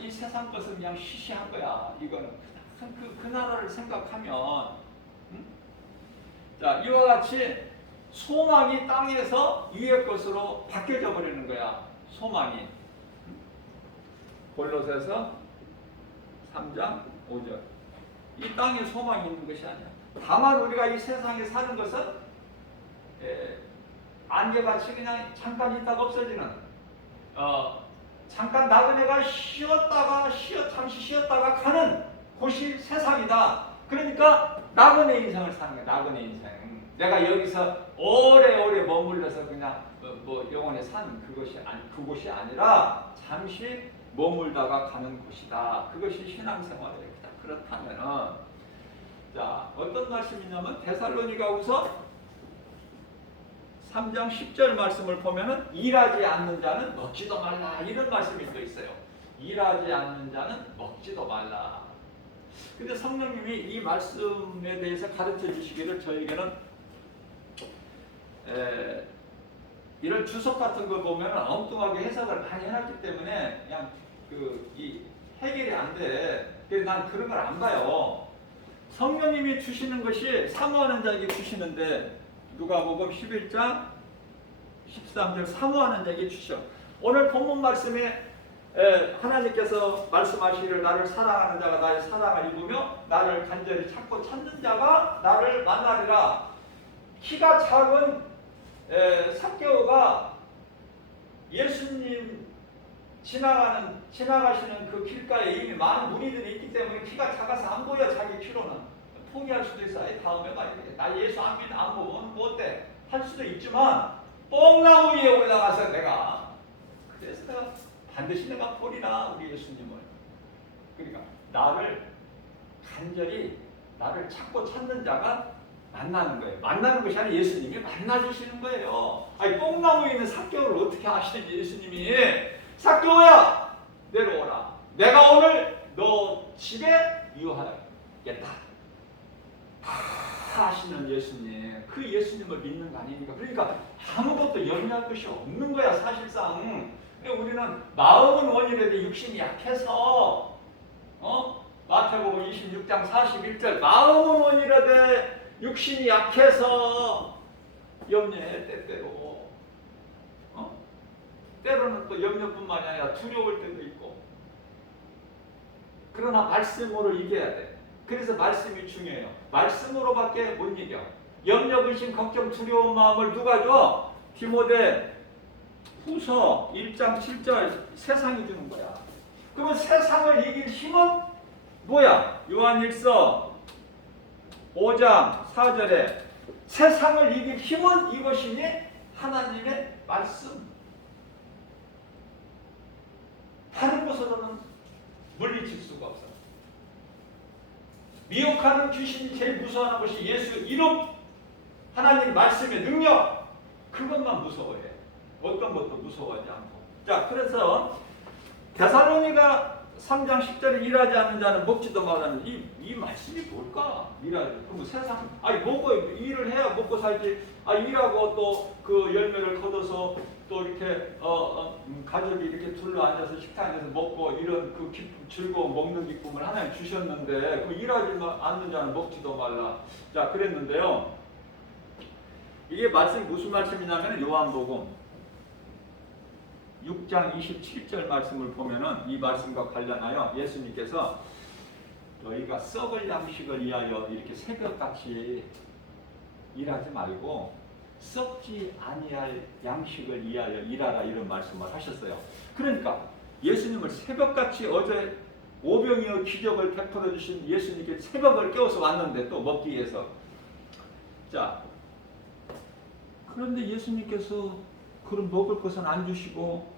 이 세상 것은 그냥 시시한 거야. 이거는 그 나라를 생각하면 자 이와 같이 소망이 땅에서 위의 것으로 바뀌어져 버리는 거야. 소망이 골로새서 3장 5절 이 땅에 소망이 있는 것이 아니야. 다만 우리가 이 세상에 사는 것은 안개같이 그냥 잠깐 있다가 없어지는 잠깐 나그네가 잠시 쉬었다가 가는 곳이 세상이다. 그러니까 나그네 인생을 사는 거야. 나그네 인생. 내가 여기서 오래오래 머물러서 그냥 뭐 영원에 사는 그곳이 아니라 잠시 머물다가 가는 곳이다. 그것이 신앙생활이다. 그렇다면은 자 어떤 말씀이냐면 데살로니가후서 3장 10절 말씀을 보면은 일하지 않는 자는 먹지도 말라 이런 말씀이 또 있어요. 일하지 않는 자는 먹지도 말라. 근데 성령님이 이 말씀에 대해서 가르쳐 주시기를 저에게는 이런 주석 같은 거 보면 엉뚱하게 해석을 많이 해놨기 때문에 그냥 이 해결이 안 돼. 그래서 난 그런 걸 안 봐요. 성령님이 주시는 것이 사모하는 자에게 주시는데 누가복음 11장 13절 사모하는 자에게 주셔. 오늘 본문 말씀에 하나님께서 말씀하시기를 나를 사랑하는 자가 나의 사랑을 입으며 나를 간절히 찾고 찾는 자가 나를 만나리라. 키가 작은 삭개오가 예수님 지나가시는 그 길가에 이미 많은 무리들이 있기 때문에 키가 작아서 안 보여. 자기 키로는 포기할 수도 있어. 다음에 봐야겠다. 나 예수 안 보면 뭐 어때? 할 수도 있지만 뽕나무 위에 올라가서 그래서 내가 반드시 내가 보리라 우리 예수님을. 그러니까 나를 간절히 나를 찾고 찾는 자가 만나는 거예요. 만나는 것이 아니라 예수님이 만나주시는 거예요. 아니 뽕나무에 있는 삭개오를 어떻게 아시는지 예수님이 삭개오야 내려오라. 내가 오늘 너 집에 유하겠다. 사시는 예수님, 그 예수님을 믿는 거 아닙니까? 그러니까 아무것도 염려할 것이 없는 거야 사실상. 우리는 마음은 원이라도 육신이 약해서 마태복음 26장 41절 마음은 원이라도 육신이 약해서 염려해 때때로. 때로는 또 염려뿐만이 아니라 두려울 때도 있고. 그러나 말씀으로 이겨야 돼. 그래서 말씀이 중요해요. 말씀으로밖에 못 이겨. 염려, 근심, 걱정, 두려운 마음을 누가 줘? 디모데 후서 1장 7절 세상이 주는 거야. 그러면 세상을 이길 힘은 뭐야? 요한일서 5장 4절에 세상을 이길 힘은 이것이니 하나님의 말씀. 다른 것으로는 물리칠 수가 없어. 미혹하는 귀신이 제일 무서워하는 것이 예수 이름, 하나님 말씀의 능력, 그것만 무서워해. 어떤 것도 무서워하지 않고. 자, 그래서 데살로니가 3장 10절에 일하지 않는 자는 먹지도 말라는 이 말씀이 뭘까? 일하지. 그럼 세상, 먹고 일을 해야 먹고 살지. 일하고 또 그 열매를 거둬서 또 이렇게 가족이 이렇게 둘러 앉아서 식탁에서 먹고 이런 그 기쁨, 즐거운 먹는 기쁨을 하나님 주셨는데 그 일하지 않는 자는 먹지도 말라. 자, 그랬는데요. 이게 말씀이 무슨 말씀이냐면 요한복음 6장 27절 말씀을 보면은 이 말씀과 관련하여 예수님께서 너희가 썩을 양식을 위하여 이렇게 새벽같이 일하지 말고 썩지 아니할 양식을 위하여 일하라 이런 말씀을 하셨어요. 그러니까 예수님을 새벽같이 어제 오병이어 기적을 베풀어 주신 예수님께 새벽을 깨워서 왔는데 또 먹기 위해서. 자, 그런데 예수님께서 그런 먹을 것은 안 주시고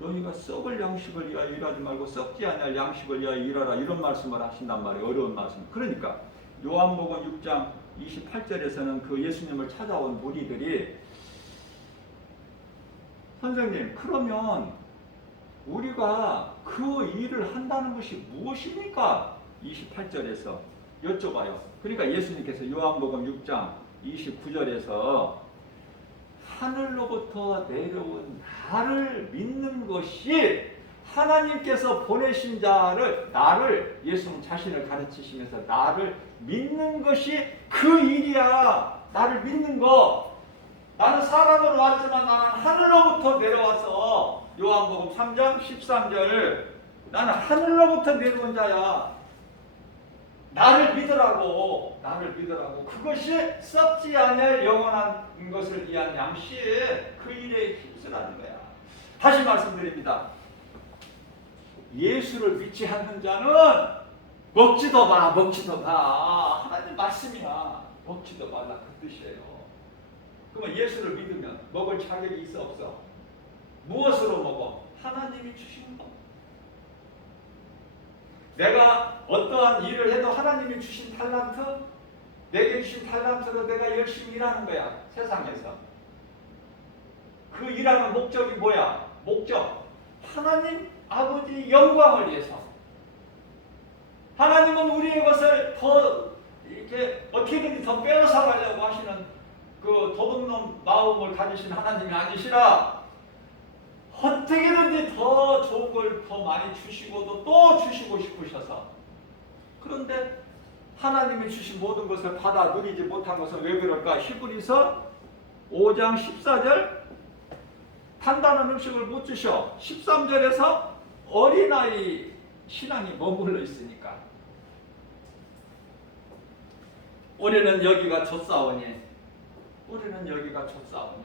너희가 썩을 양식을 위하여 일하지 말고 썩지 아니할 양식을 위하여 일하라 이런 말씀을 하신단 말이에요. 어려운 말씀. 그러니까 요한복음 6장 28절에서는 그 예수님을 찾아온 무리들이 선생님 그러면 우리가 그 일을 한다는 것이 무엇입니까? 28절에서 여쭤봐요. 그러니까 예수님께서 요한복음 6장 29절에서 하늘로부터 내려온 나를 믿는 것이 하나님께서 보내신 자를 나를 예수님 자신을 가르치시면서 나를 믿는 것이 그 일이야. 나를 믿는 거. 나는 사람으로 왔지만 나는 하늘로부터 내려와서 요한복음 3장 13절 나는 하늘로부터 내려온 자야. 나를 믿으라고. 나를 믿으라고. 그것이 썩지 아니할 영원한 것을 위한 양식 그 일에 힘쓰라는 거야. 다시 말씀드립니다. 예수를 믿지 않는 자는 먹지도 마, 먹지도 마. 하나님 말씀이야. 먹지도 말라 그 뜻이에요. 그러면 예수를 믿으면 먹을 자격이 있어 없어? 무엇으로 먹어? 하나님이 주신 것. 내가 어떠한 일을 해도 하나님이 주신 탈란트, 내게 주신 탈란트로 내가 열심히 일하는 거야. 세상에서. 그 일하는 목적이 뭐야? 목적. 하나님 아버지 영광을 위해서. 하나님은 우리의 것을 더 이렇게 어떻게든지 더 빼앗아 가려고 하시는 그 도둑놈 마음을 가지신 하나님이 아니시라. 어떻게든지 더 좋은 걸 더 많이 주시고도 또 주시고 싶으셔서. 그런데 하나님이 주신 모든 것을 받아 누리지 못한 것은 왜 그럴까? 히브리서 5장 14절 단단한 음식을 못 주셔. 13절에서 어린아이 신앙이 머물러 있으니까. 우리는 여기가 좁사오니 우리는 여기가 좁사오니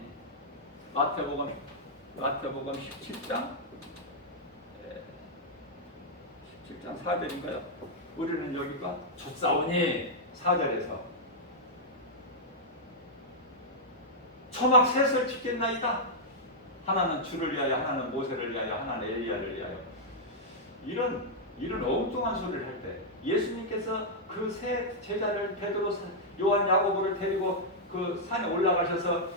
마태복음 17장 4절인가요? 우리는 여기가 좁사오니 4절에서 초막 셋을 짓겠나이다. 하나는 주를 위하여, 하나는 모세를 위하여, 하나는 엘리야를 위하여. 이런 엉뚱한 소리를 할 때 예수님께서 그 세 제자를 베드로, 요한, 야고보를 데리고 그 산에 올라가셔서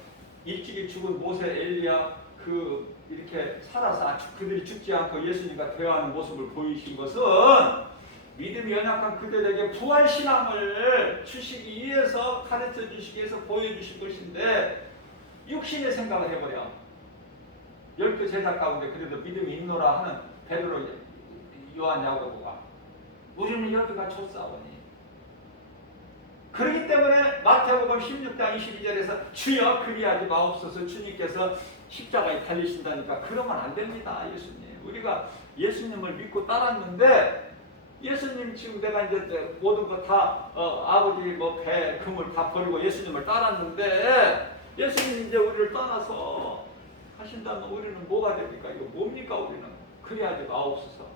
일찍이 죽은 모세, 엘리야 그 이렇게 살아서 그들이 죽지 않고 예수님과 대화하는 모습을 보이신 것은 믿음이 연약한 그들에게 부활신앙을 주시기 위해서 가르쳐 주시기 위해서 보여주신 것인데 육신의 생각을 해버려. 12 제자 가운데 그래도 믿음이 있노라 하는 베드로, 요한, 야고보가 우리는 여기가 좋사오니. 그렇기 때문에 마태복음 16장 22절에서 주여 그리하지 마옵소서, 주님께서 십자가에 달리신다니까 그러면 안 됩니다. 예수님, 우리가 예수님을 믿고 따랐는데 예수님 지금 내가 이제 모든 거 다 아버지 뭐 배 금을 다 버리고 예수님을 따랐는데 예수님 이제 우리를 떠나서 하신다면 우리는 뭐가 됩니까? 이거 뭡니까? 우리는 그리하지 마옵소서.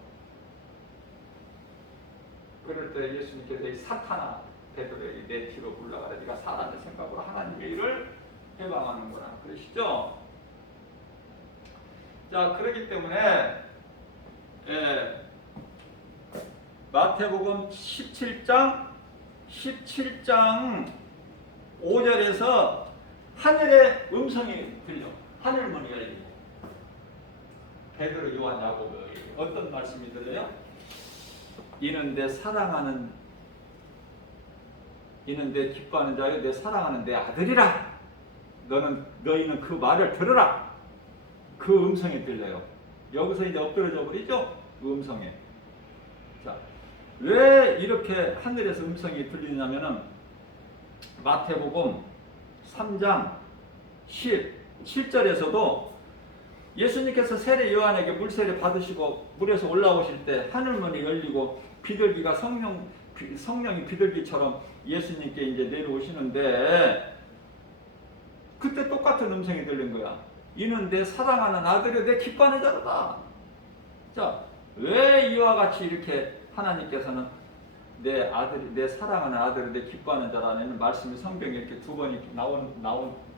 그럴 때 예수님께서 이 사탄아 베드로에게 내 뒤로 물러가라. 네가 사람의 생각으로 하나님의 일을 해방하는구나 그러시죠? 자, 그렇기 때문에 마태복음 17장 5절에서 하늘의 음성이 들려. 하늘문이 열리고 베드로, 요한, 야고보에게 어떤 말씀이 들려요? 이는 내 기뻐하는 자여 내 사랑하는 내 아들이라. 너희는 그 말을 들으라. 그 음성이 들려요. 여기서 이제 엎드려져 버리죠? 그 음성에. 자, 왜 이렇게 하늘에서 음성이 들리냐면은 마태복음 3장 17절에서도 예수님께서 세례 요한에게 물세례 받으시고 물에서 올라오실 때 하늘문이 열리고 비둘기가 성령이 비둘기처럼 예수님께 이제 내려오시는데 그때 똑같은 음성이 들린 거야. 이는 내 사랑하는 아들이 내 기뻐하는 자로다. 자, 왜 이와 같이 이렇게 하나님께서는 내 사랑하는 아들이 내 기뻐하는 자라는 말씀이 성경에 이렇게 두 번이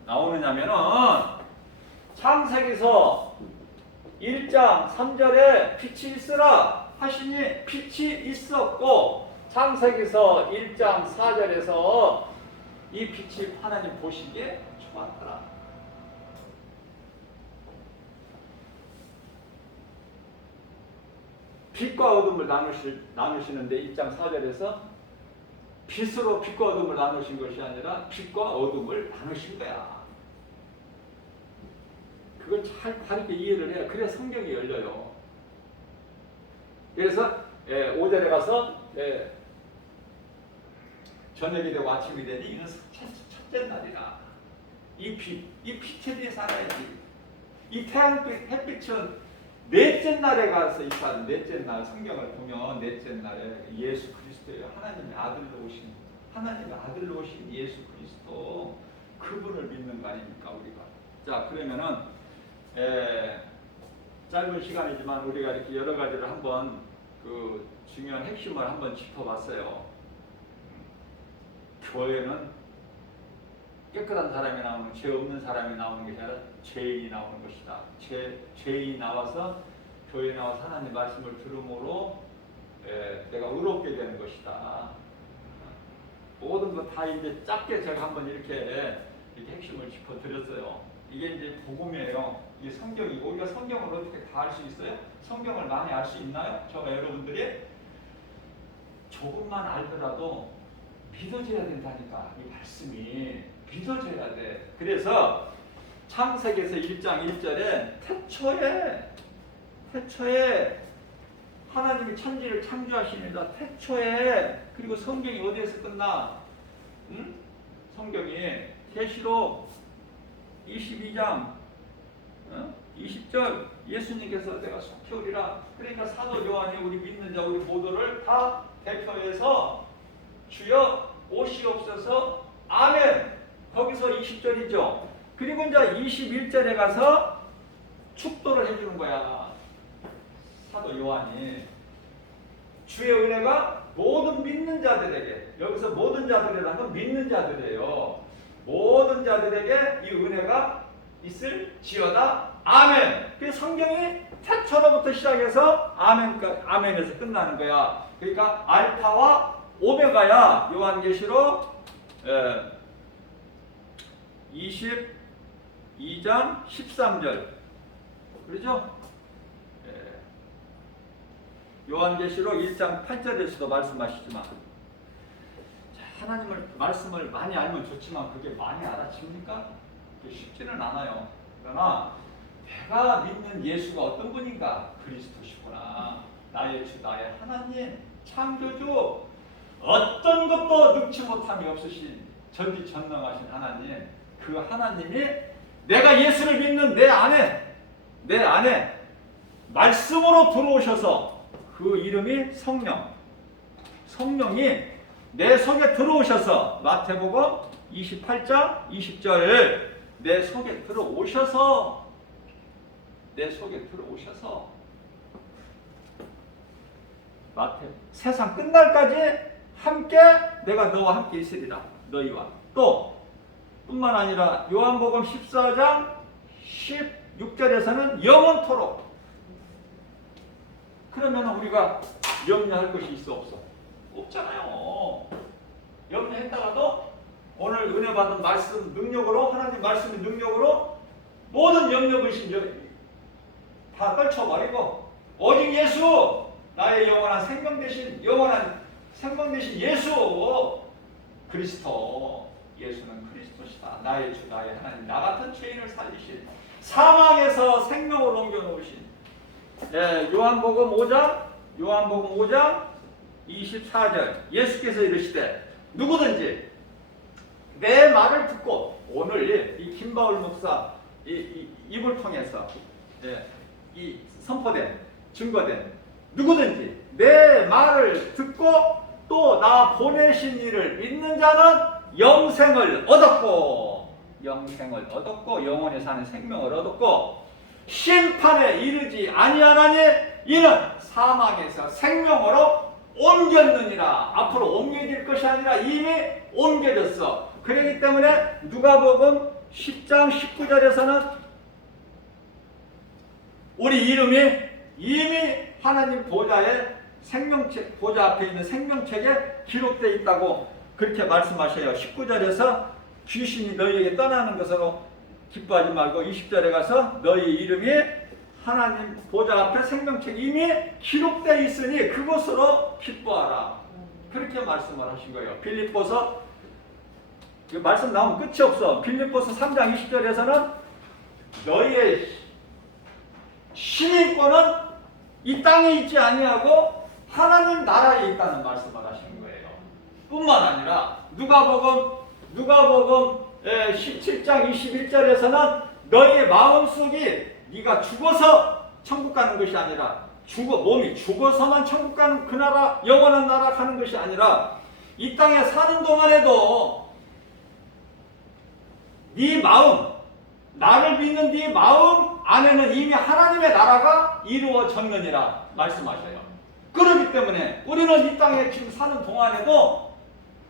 나오느냐면은 창세기서 1장 3절에 빛이 있으라 하시니 빛이 있었고 창세기서 1장 4절에서 이 빛이 하나님 보시기에 좋았더라. 빛과 어둠을 나누시는데 1장 4절에서 빛으로 빛과 어둠을 나누신 것이 아니라 빛과 어둠을 나누신 거야. 그걸 잘 바르게 이해를 해야 그래야 성경이 열려요. 그래서 5절에 가서 저녁이 되고 아침이 되니 이는 첫째 날이라. 이 빛에 대해 살아야지. 이 태양빛, 햇빛은 넷째 날에 가서 있다는 넷째 날 성경을 보면 넷째 날에 예수 그리스도예요. 하나님의 아들로 오신 예수 그리스도 그분을 믿는 거 아닙니까 우리가. 자, 그러면은 짧은 시간이지만 우리가 이렇게 여러 가지를 한번 그 중요한 핵심을 한번 짚어봤어요. 교회는 깨끗한 사람이 나오는, 죄 없는 사람이 나오는 것이 아니라 죄인이 나오는 것이다. 죄인이 나와서 교회에 나와서 하나님 말씀을 들음으로 내가 의롭게 되는 것이다. 모든 것 다 이제 짧게 제가 한번 이렇게 핵심을 짚어드렸어요. 이게 이제 복음이에요. 이게 성경이고 우리가 성경을 어떻게 다 알 수 있어요? 성경을 많이 알 수 있나요? 저가 여러분들이 조금만 알더라도 믿어져야 된다니까. 이 말씀이 믿어져야 돼. 그래서 창세기에서 1장 1절에 태초에 하나님이 천지를 창조하시니라. 태초에. 그리고 성경이 어디에서 끝나? 성경이 계시록 22장 20절 예수님께서 내가 속히 오리라. 그러니까 사도 요한이 우리 믿는 자 우리 모두를 다 대표해서 주여 오시옵소서 아멘. 거기서 20절이죠. 그리고 이제 21절에 가서 축도를 해주는 거야. 사도 요한이 주의 은혜가 모든 믿는 자들에게, 여기서 모든 자들이라는 건 믿는 자들이에요. 모든 자들에게 이 은혜가 있을지어다 아멘. 그 성경이 태초로부터 시작해서 아멘에서 끝나는 거야. 그러니까 알파와 오메가야. 요한계시록 22장 13절 그렇죠? 요한계시록 1장 8절에서도 말씀하시지만, 하나님을 말씀을 많이 알면 좋지만 그게 많이 알아집니까? 그게 쉽지는 않아요. 그러나 내가 믿는 예수가 어떤 분인가? 그리스도시구나. 나의 주, 나의 하나님, 창조주, 어떤 것도 능치 못함이 없으신 전지전능하신 하나님, 그 하나님이 내가 예수를 믿는 내 안에 말씀으로 들어오셔서, 그 이름이 성령이 내 속에 들어오셔서, 마태복음 28장 20절, 내 속에 들어오셔서 세상 끝날까지 함께 내가 너와 함께 있으리라. 너희와. 또 뿐만 아니라 요한복음 14장 16절에서는 영원토록. 그러면 우리가 염려할 것이 있어 없어? 없잖아요. 염려했다가도 오늘 은혜 받은 말씀 능력으로, 하나님 말씀의 능력으로 모든 염려의심 다 떨쳐버리고 오직 예수, 나의 영원한 생명 되신 예수 그리스도, 예수는 그리스도시다. 나의 주, 나의 하나님, 나 같은 죄인을 살리신, 사망에서 생명으로 옮겨놓으신. 요한복음 5장 24절, 예수께서 이르시되 누구든지 내 말을 듣고, 오늘 이 김바울 목사 입을 통해서 이 선포된, 증거된, 누구든지 내 말을 듣고 또 나 보내신 이를 믿는 자는 영생을 얻었고 영원히 사는 생명을 얻었고, 심판에 이르지 아니하나니 이는 사망에서 생명으로 옮겼느니라. 앞으로 옮겨질 것이 아니라 이미 옮겨졌어. 그렇기 때문에 누가복음 10장 19절에서는 우리 이름이 이미 하나님 보좌 앞에 있는 생명책에 기록되어 있다고 그렇게 말씀하셔요. 19절에서 귀신이 너희에게 떠나는 것으로 기뻐하지 말고 20절에 가서 너희 이름이 하나님 보좌 앞에 생명책에 이미 기록되어 있으니 그것으로 기뻐하라. 그렇게 말씀을 하신 거예요. 빌립보서, 말씀 나오면 끝이 없어. 빌립보서 3장 20절에서는 너희의 시민권은 이 땅에 있지 아니하고 하나님 나라에 있다는 말씀을 하시는 거예요. 뿐만 아니라 누가복음 17장 21절에서는 너희의 마음속이 네가 죽어서 천국 가는 것이 아니라, 몸이 죽어서만 천국 가는 그 나라, 영원한 나라 가는 것이 아니라 이 땅에 사는 동안에도 네 마음, 나를 믿는 네 마음 안에는 이미 하나님의 나라가 이루어졌느니라 말씀하셔요. 그렇기 때문에 우리는 이 땅에 지금 사는 동안에도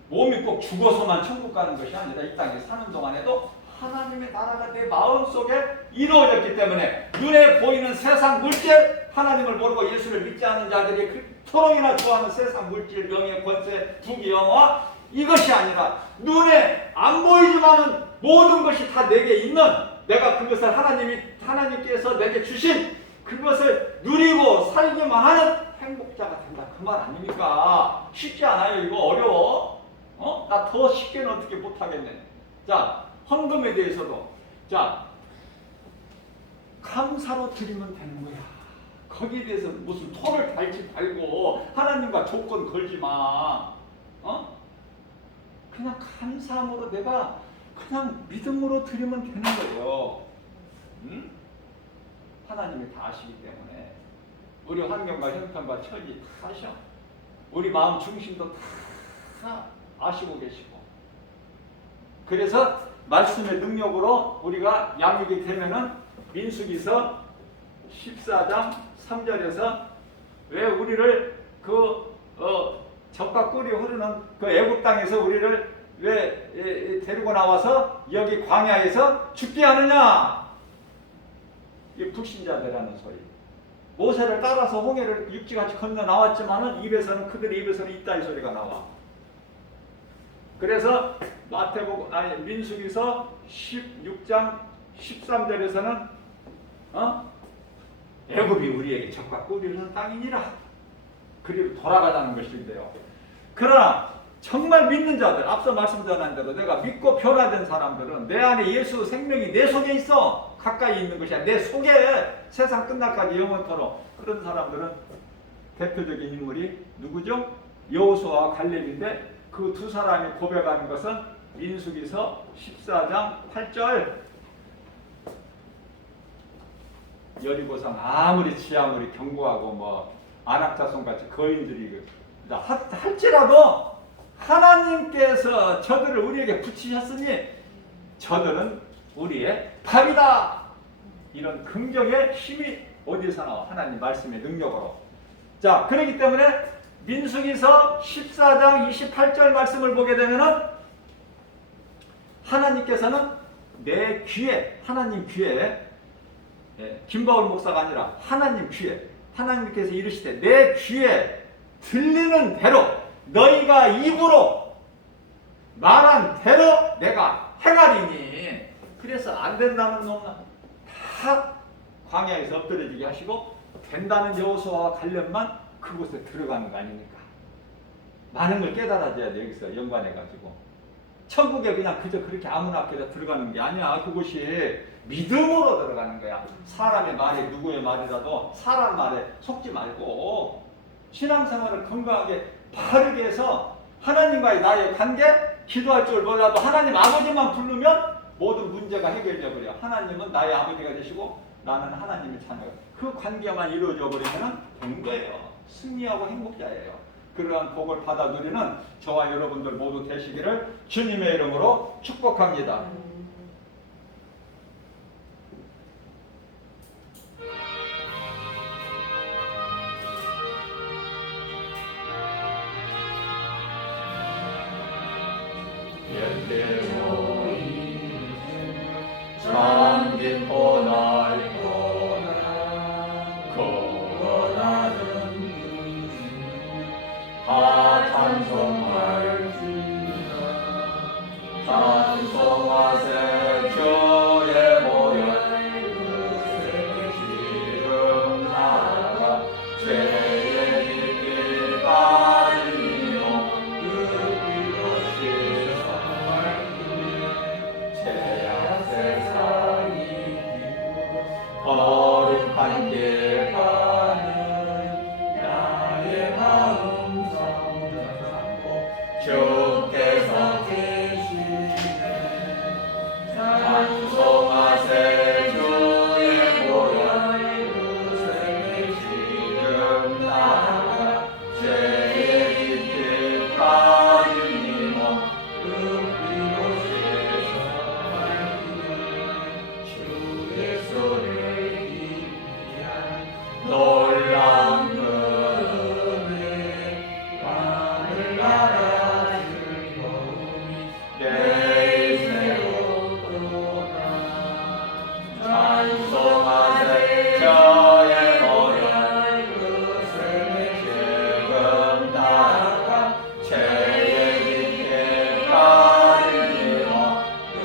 몸이 꼭 죽어서만 천국 가는 것이 아니라 이 땅에 사는 동안에도 하나님의 나라가 내 마음속에 이루어졌기 때문에 눈에 보이는 세상 물질, 하나님을 모르고 예수를 믿지 않는 자들이 그토록이나 좋아하는 세상 물질, 명예, 권세, 부귀, 영화, 이것이 아니라 눈에 안 보이지만은 모든 것이 다 내게 있는, 내가 그것을 하나님께서 내게 주신 그것을 누리고 살기만 하는 행복자가 된다. 그 말 아닙니까? 쉽지 않아요. 이거 어려워. 나 더 쉽게는 어떻게 못하겠네. 자, 헌금에 대해서도, 자, 감사로 드리면 되는 거야. 거기에 대해서 무슨 토를 달지 말고 하나님과 조건 걸지 마. 그냥 감사함으로 내가 그냥 믿음으로 드리면 되는 거예요. 응? 하나님이 다 아시기 때문에 우리 환경과 형편과 처지 다 아셔. 우리 마음 중심도 다 아시고 계시고. 그래서 말씀의 능력으로 우리가 양육이 되면은 민수기서 14장 3절에서 왜 우리를 젖과 꿀이 흐르는 그 애굽 땅에서 우리를 왜 데리고 나와서 여기 광야에서 죽게 하느냐? 이 불신자들이라는 소리. 모세를 따라서 홍해를 육지같이 건너 나왔지만은 그들의 입에서는 이따위 소리가 나와. 그래서 민수기서 16장 13절에서는 애굽이 우리에게 젖과 꿀이 흐르는 땅이니라. 그리로 돌아가자는 것인데요. 그러나 정말 믿는 자들, 앞서 말씀드린 대로 내가 믿고 변화된 사람들은 내 안에 예수 생명이 내 속에 있어. 가까이 있는 것이 아니라 내 속에 세상 끝날까지 영원토록. 그런 사람들은 대표적인 인물이 누구죠? 여호수아와 갈렙인데 그 두 사람이 고백하는 것은 민수기서 14장 8절. 여리고성 아무리 견고하고 뭐 안악자손같이 거인들이 할지라도 하나님께서 저들을 우리에게 붙이셨으니 저들은 우리의 답이다. 이런 긍정의 힘이 어디서 나와? 하나님 말씀의 능력으로. 자, 그렇기 때문에 민수기서 14장 28절 말씀을 보게 되면은 하나님께서는 내 귀에, 하나님 귀에, 김바울 목사가 아니라 하나님 귀에, 하나님께서 이르시되 내 귀에 들리는 대로 너희가 입으로 말한 대로 내가 행하리니. 그래서 안 된다는 놈은 다 광야에서 엎드려지게 하시고 된다는 여호수아와 갈렙만 그곳에 들어가는 거 아닙니까? 많은 걸 깨달아져야 돼. 여기서 연관해가지고 천국에 그냥 그저 그렇게 아무나 그냥 들어가는 게 아니야. 그곳이 믿음으로 들어가는 거야. 사람의 말이 누구의 말이라도 사람 말에 속지 말고 신앙생활을 건강하게 바르게 해서 하나님과의 나의 관계, 기도할 줄 몰라도 하나님 아버지만 부르면 모든 문제가 해결되어 버려. 하나님은 나의 아버지가 되시고 나는 하나님의 자녀. 그 관계만 이루어져 버리면 된 거예요. 승리하고 행복자예요. 그러한 복을 받아 누리는 저와 여러분들 모두 되시기를 주님의 이름으로 축복합니다. 잠긴 보날 거원하는 다 찬송할지라. 찬송하세 주의 보혈 지금 나가 죄의 깊이 빠지고 그 위로 죄악 세상이 거룩한 길 가는 나의 마음 삼고 주께서 계시네. 찬송하세 주의 보혈 그 지금 나가 죄의 깊이 빠진 이몸 그 놀라운 은혜 하늘 나라 즐거움이 내 새롭도다. 찬송하세 저의 보혈 그새 지금 나가 죄의 깊게 가리며 그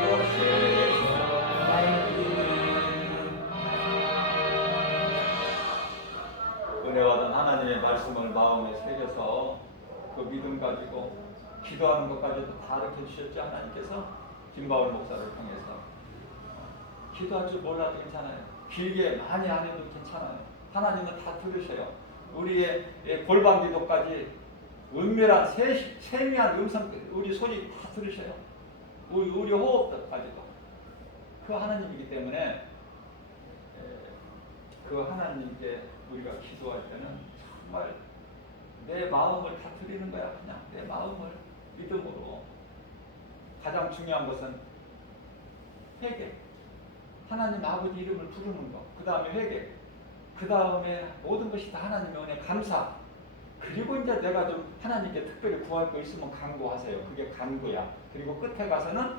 그곳에서 은혜받은 하나님의 말씀을 마음에 새겨서 그 믿음 가지고 기도하는 것까지도 다 가르쳐 주셨죠. 하나님께서 김바울 목사를 통해서. 기도할 줄 몰라도 괜찮아요. 길게 많이 안 해도 괜찮아요. 하나님은 다 들으셔요. 우리의 골방 기도까지 은밀한 세미한 음성, 우리 소리 다 들으셔요. 우리 호흡까지도. 그 하나님이기 때문에 그 하나님께 우리가 기도할 때는 정말 내 마음을 다 드리는 거야. 그냥 내 마음을 믿음으로. 가장 중요한 것은 회개. 하나님 아버지 이름을 부르는 것. 그 다음에 회개. 그 다음에 모든 것이 다 하나님의 은혜, 감사. 그리고 이제 내가 좀 하나님께 특별히 구할 거 있으면 간구하세요. 그게 간구야. 그리고 끝에 가서는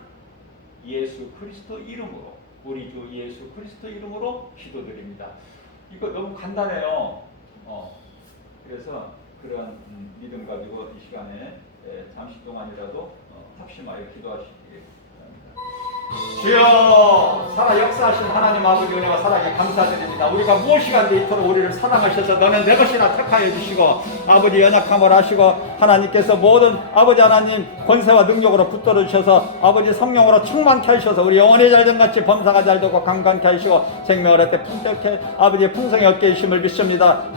예수 그리스도 이름으로, 우리 주 예수 그리스도 이름으로 기도드립니다. 이거 너무 간단해요. 그래서 그런 믿음 가지고 이 시간에 잠시 동안이라도 합심하여 기도하시기 바랍니다. 주여 살아 역사하신 하나님 아버지 은혜와 사랑에 감사드립니다. 우리가 무엇이간데 이토록 우리를 사랑하셔서 너는 내 것이나 택하여 주시고 아버지 연약함을 하시고 하나님께서 모든 아버지 하나님 권세와 능력으로 붙들어 주셔서 아버지 성령으로 충만케 하셔서 우리 영혼이 잘된 같이 범사가 잘되고 강건케 하시고 생명을 얻되 풍족해 아버지의 풍성이 얻게 해주심을 믿습니다.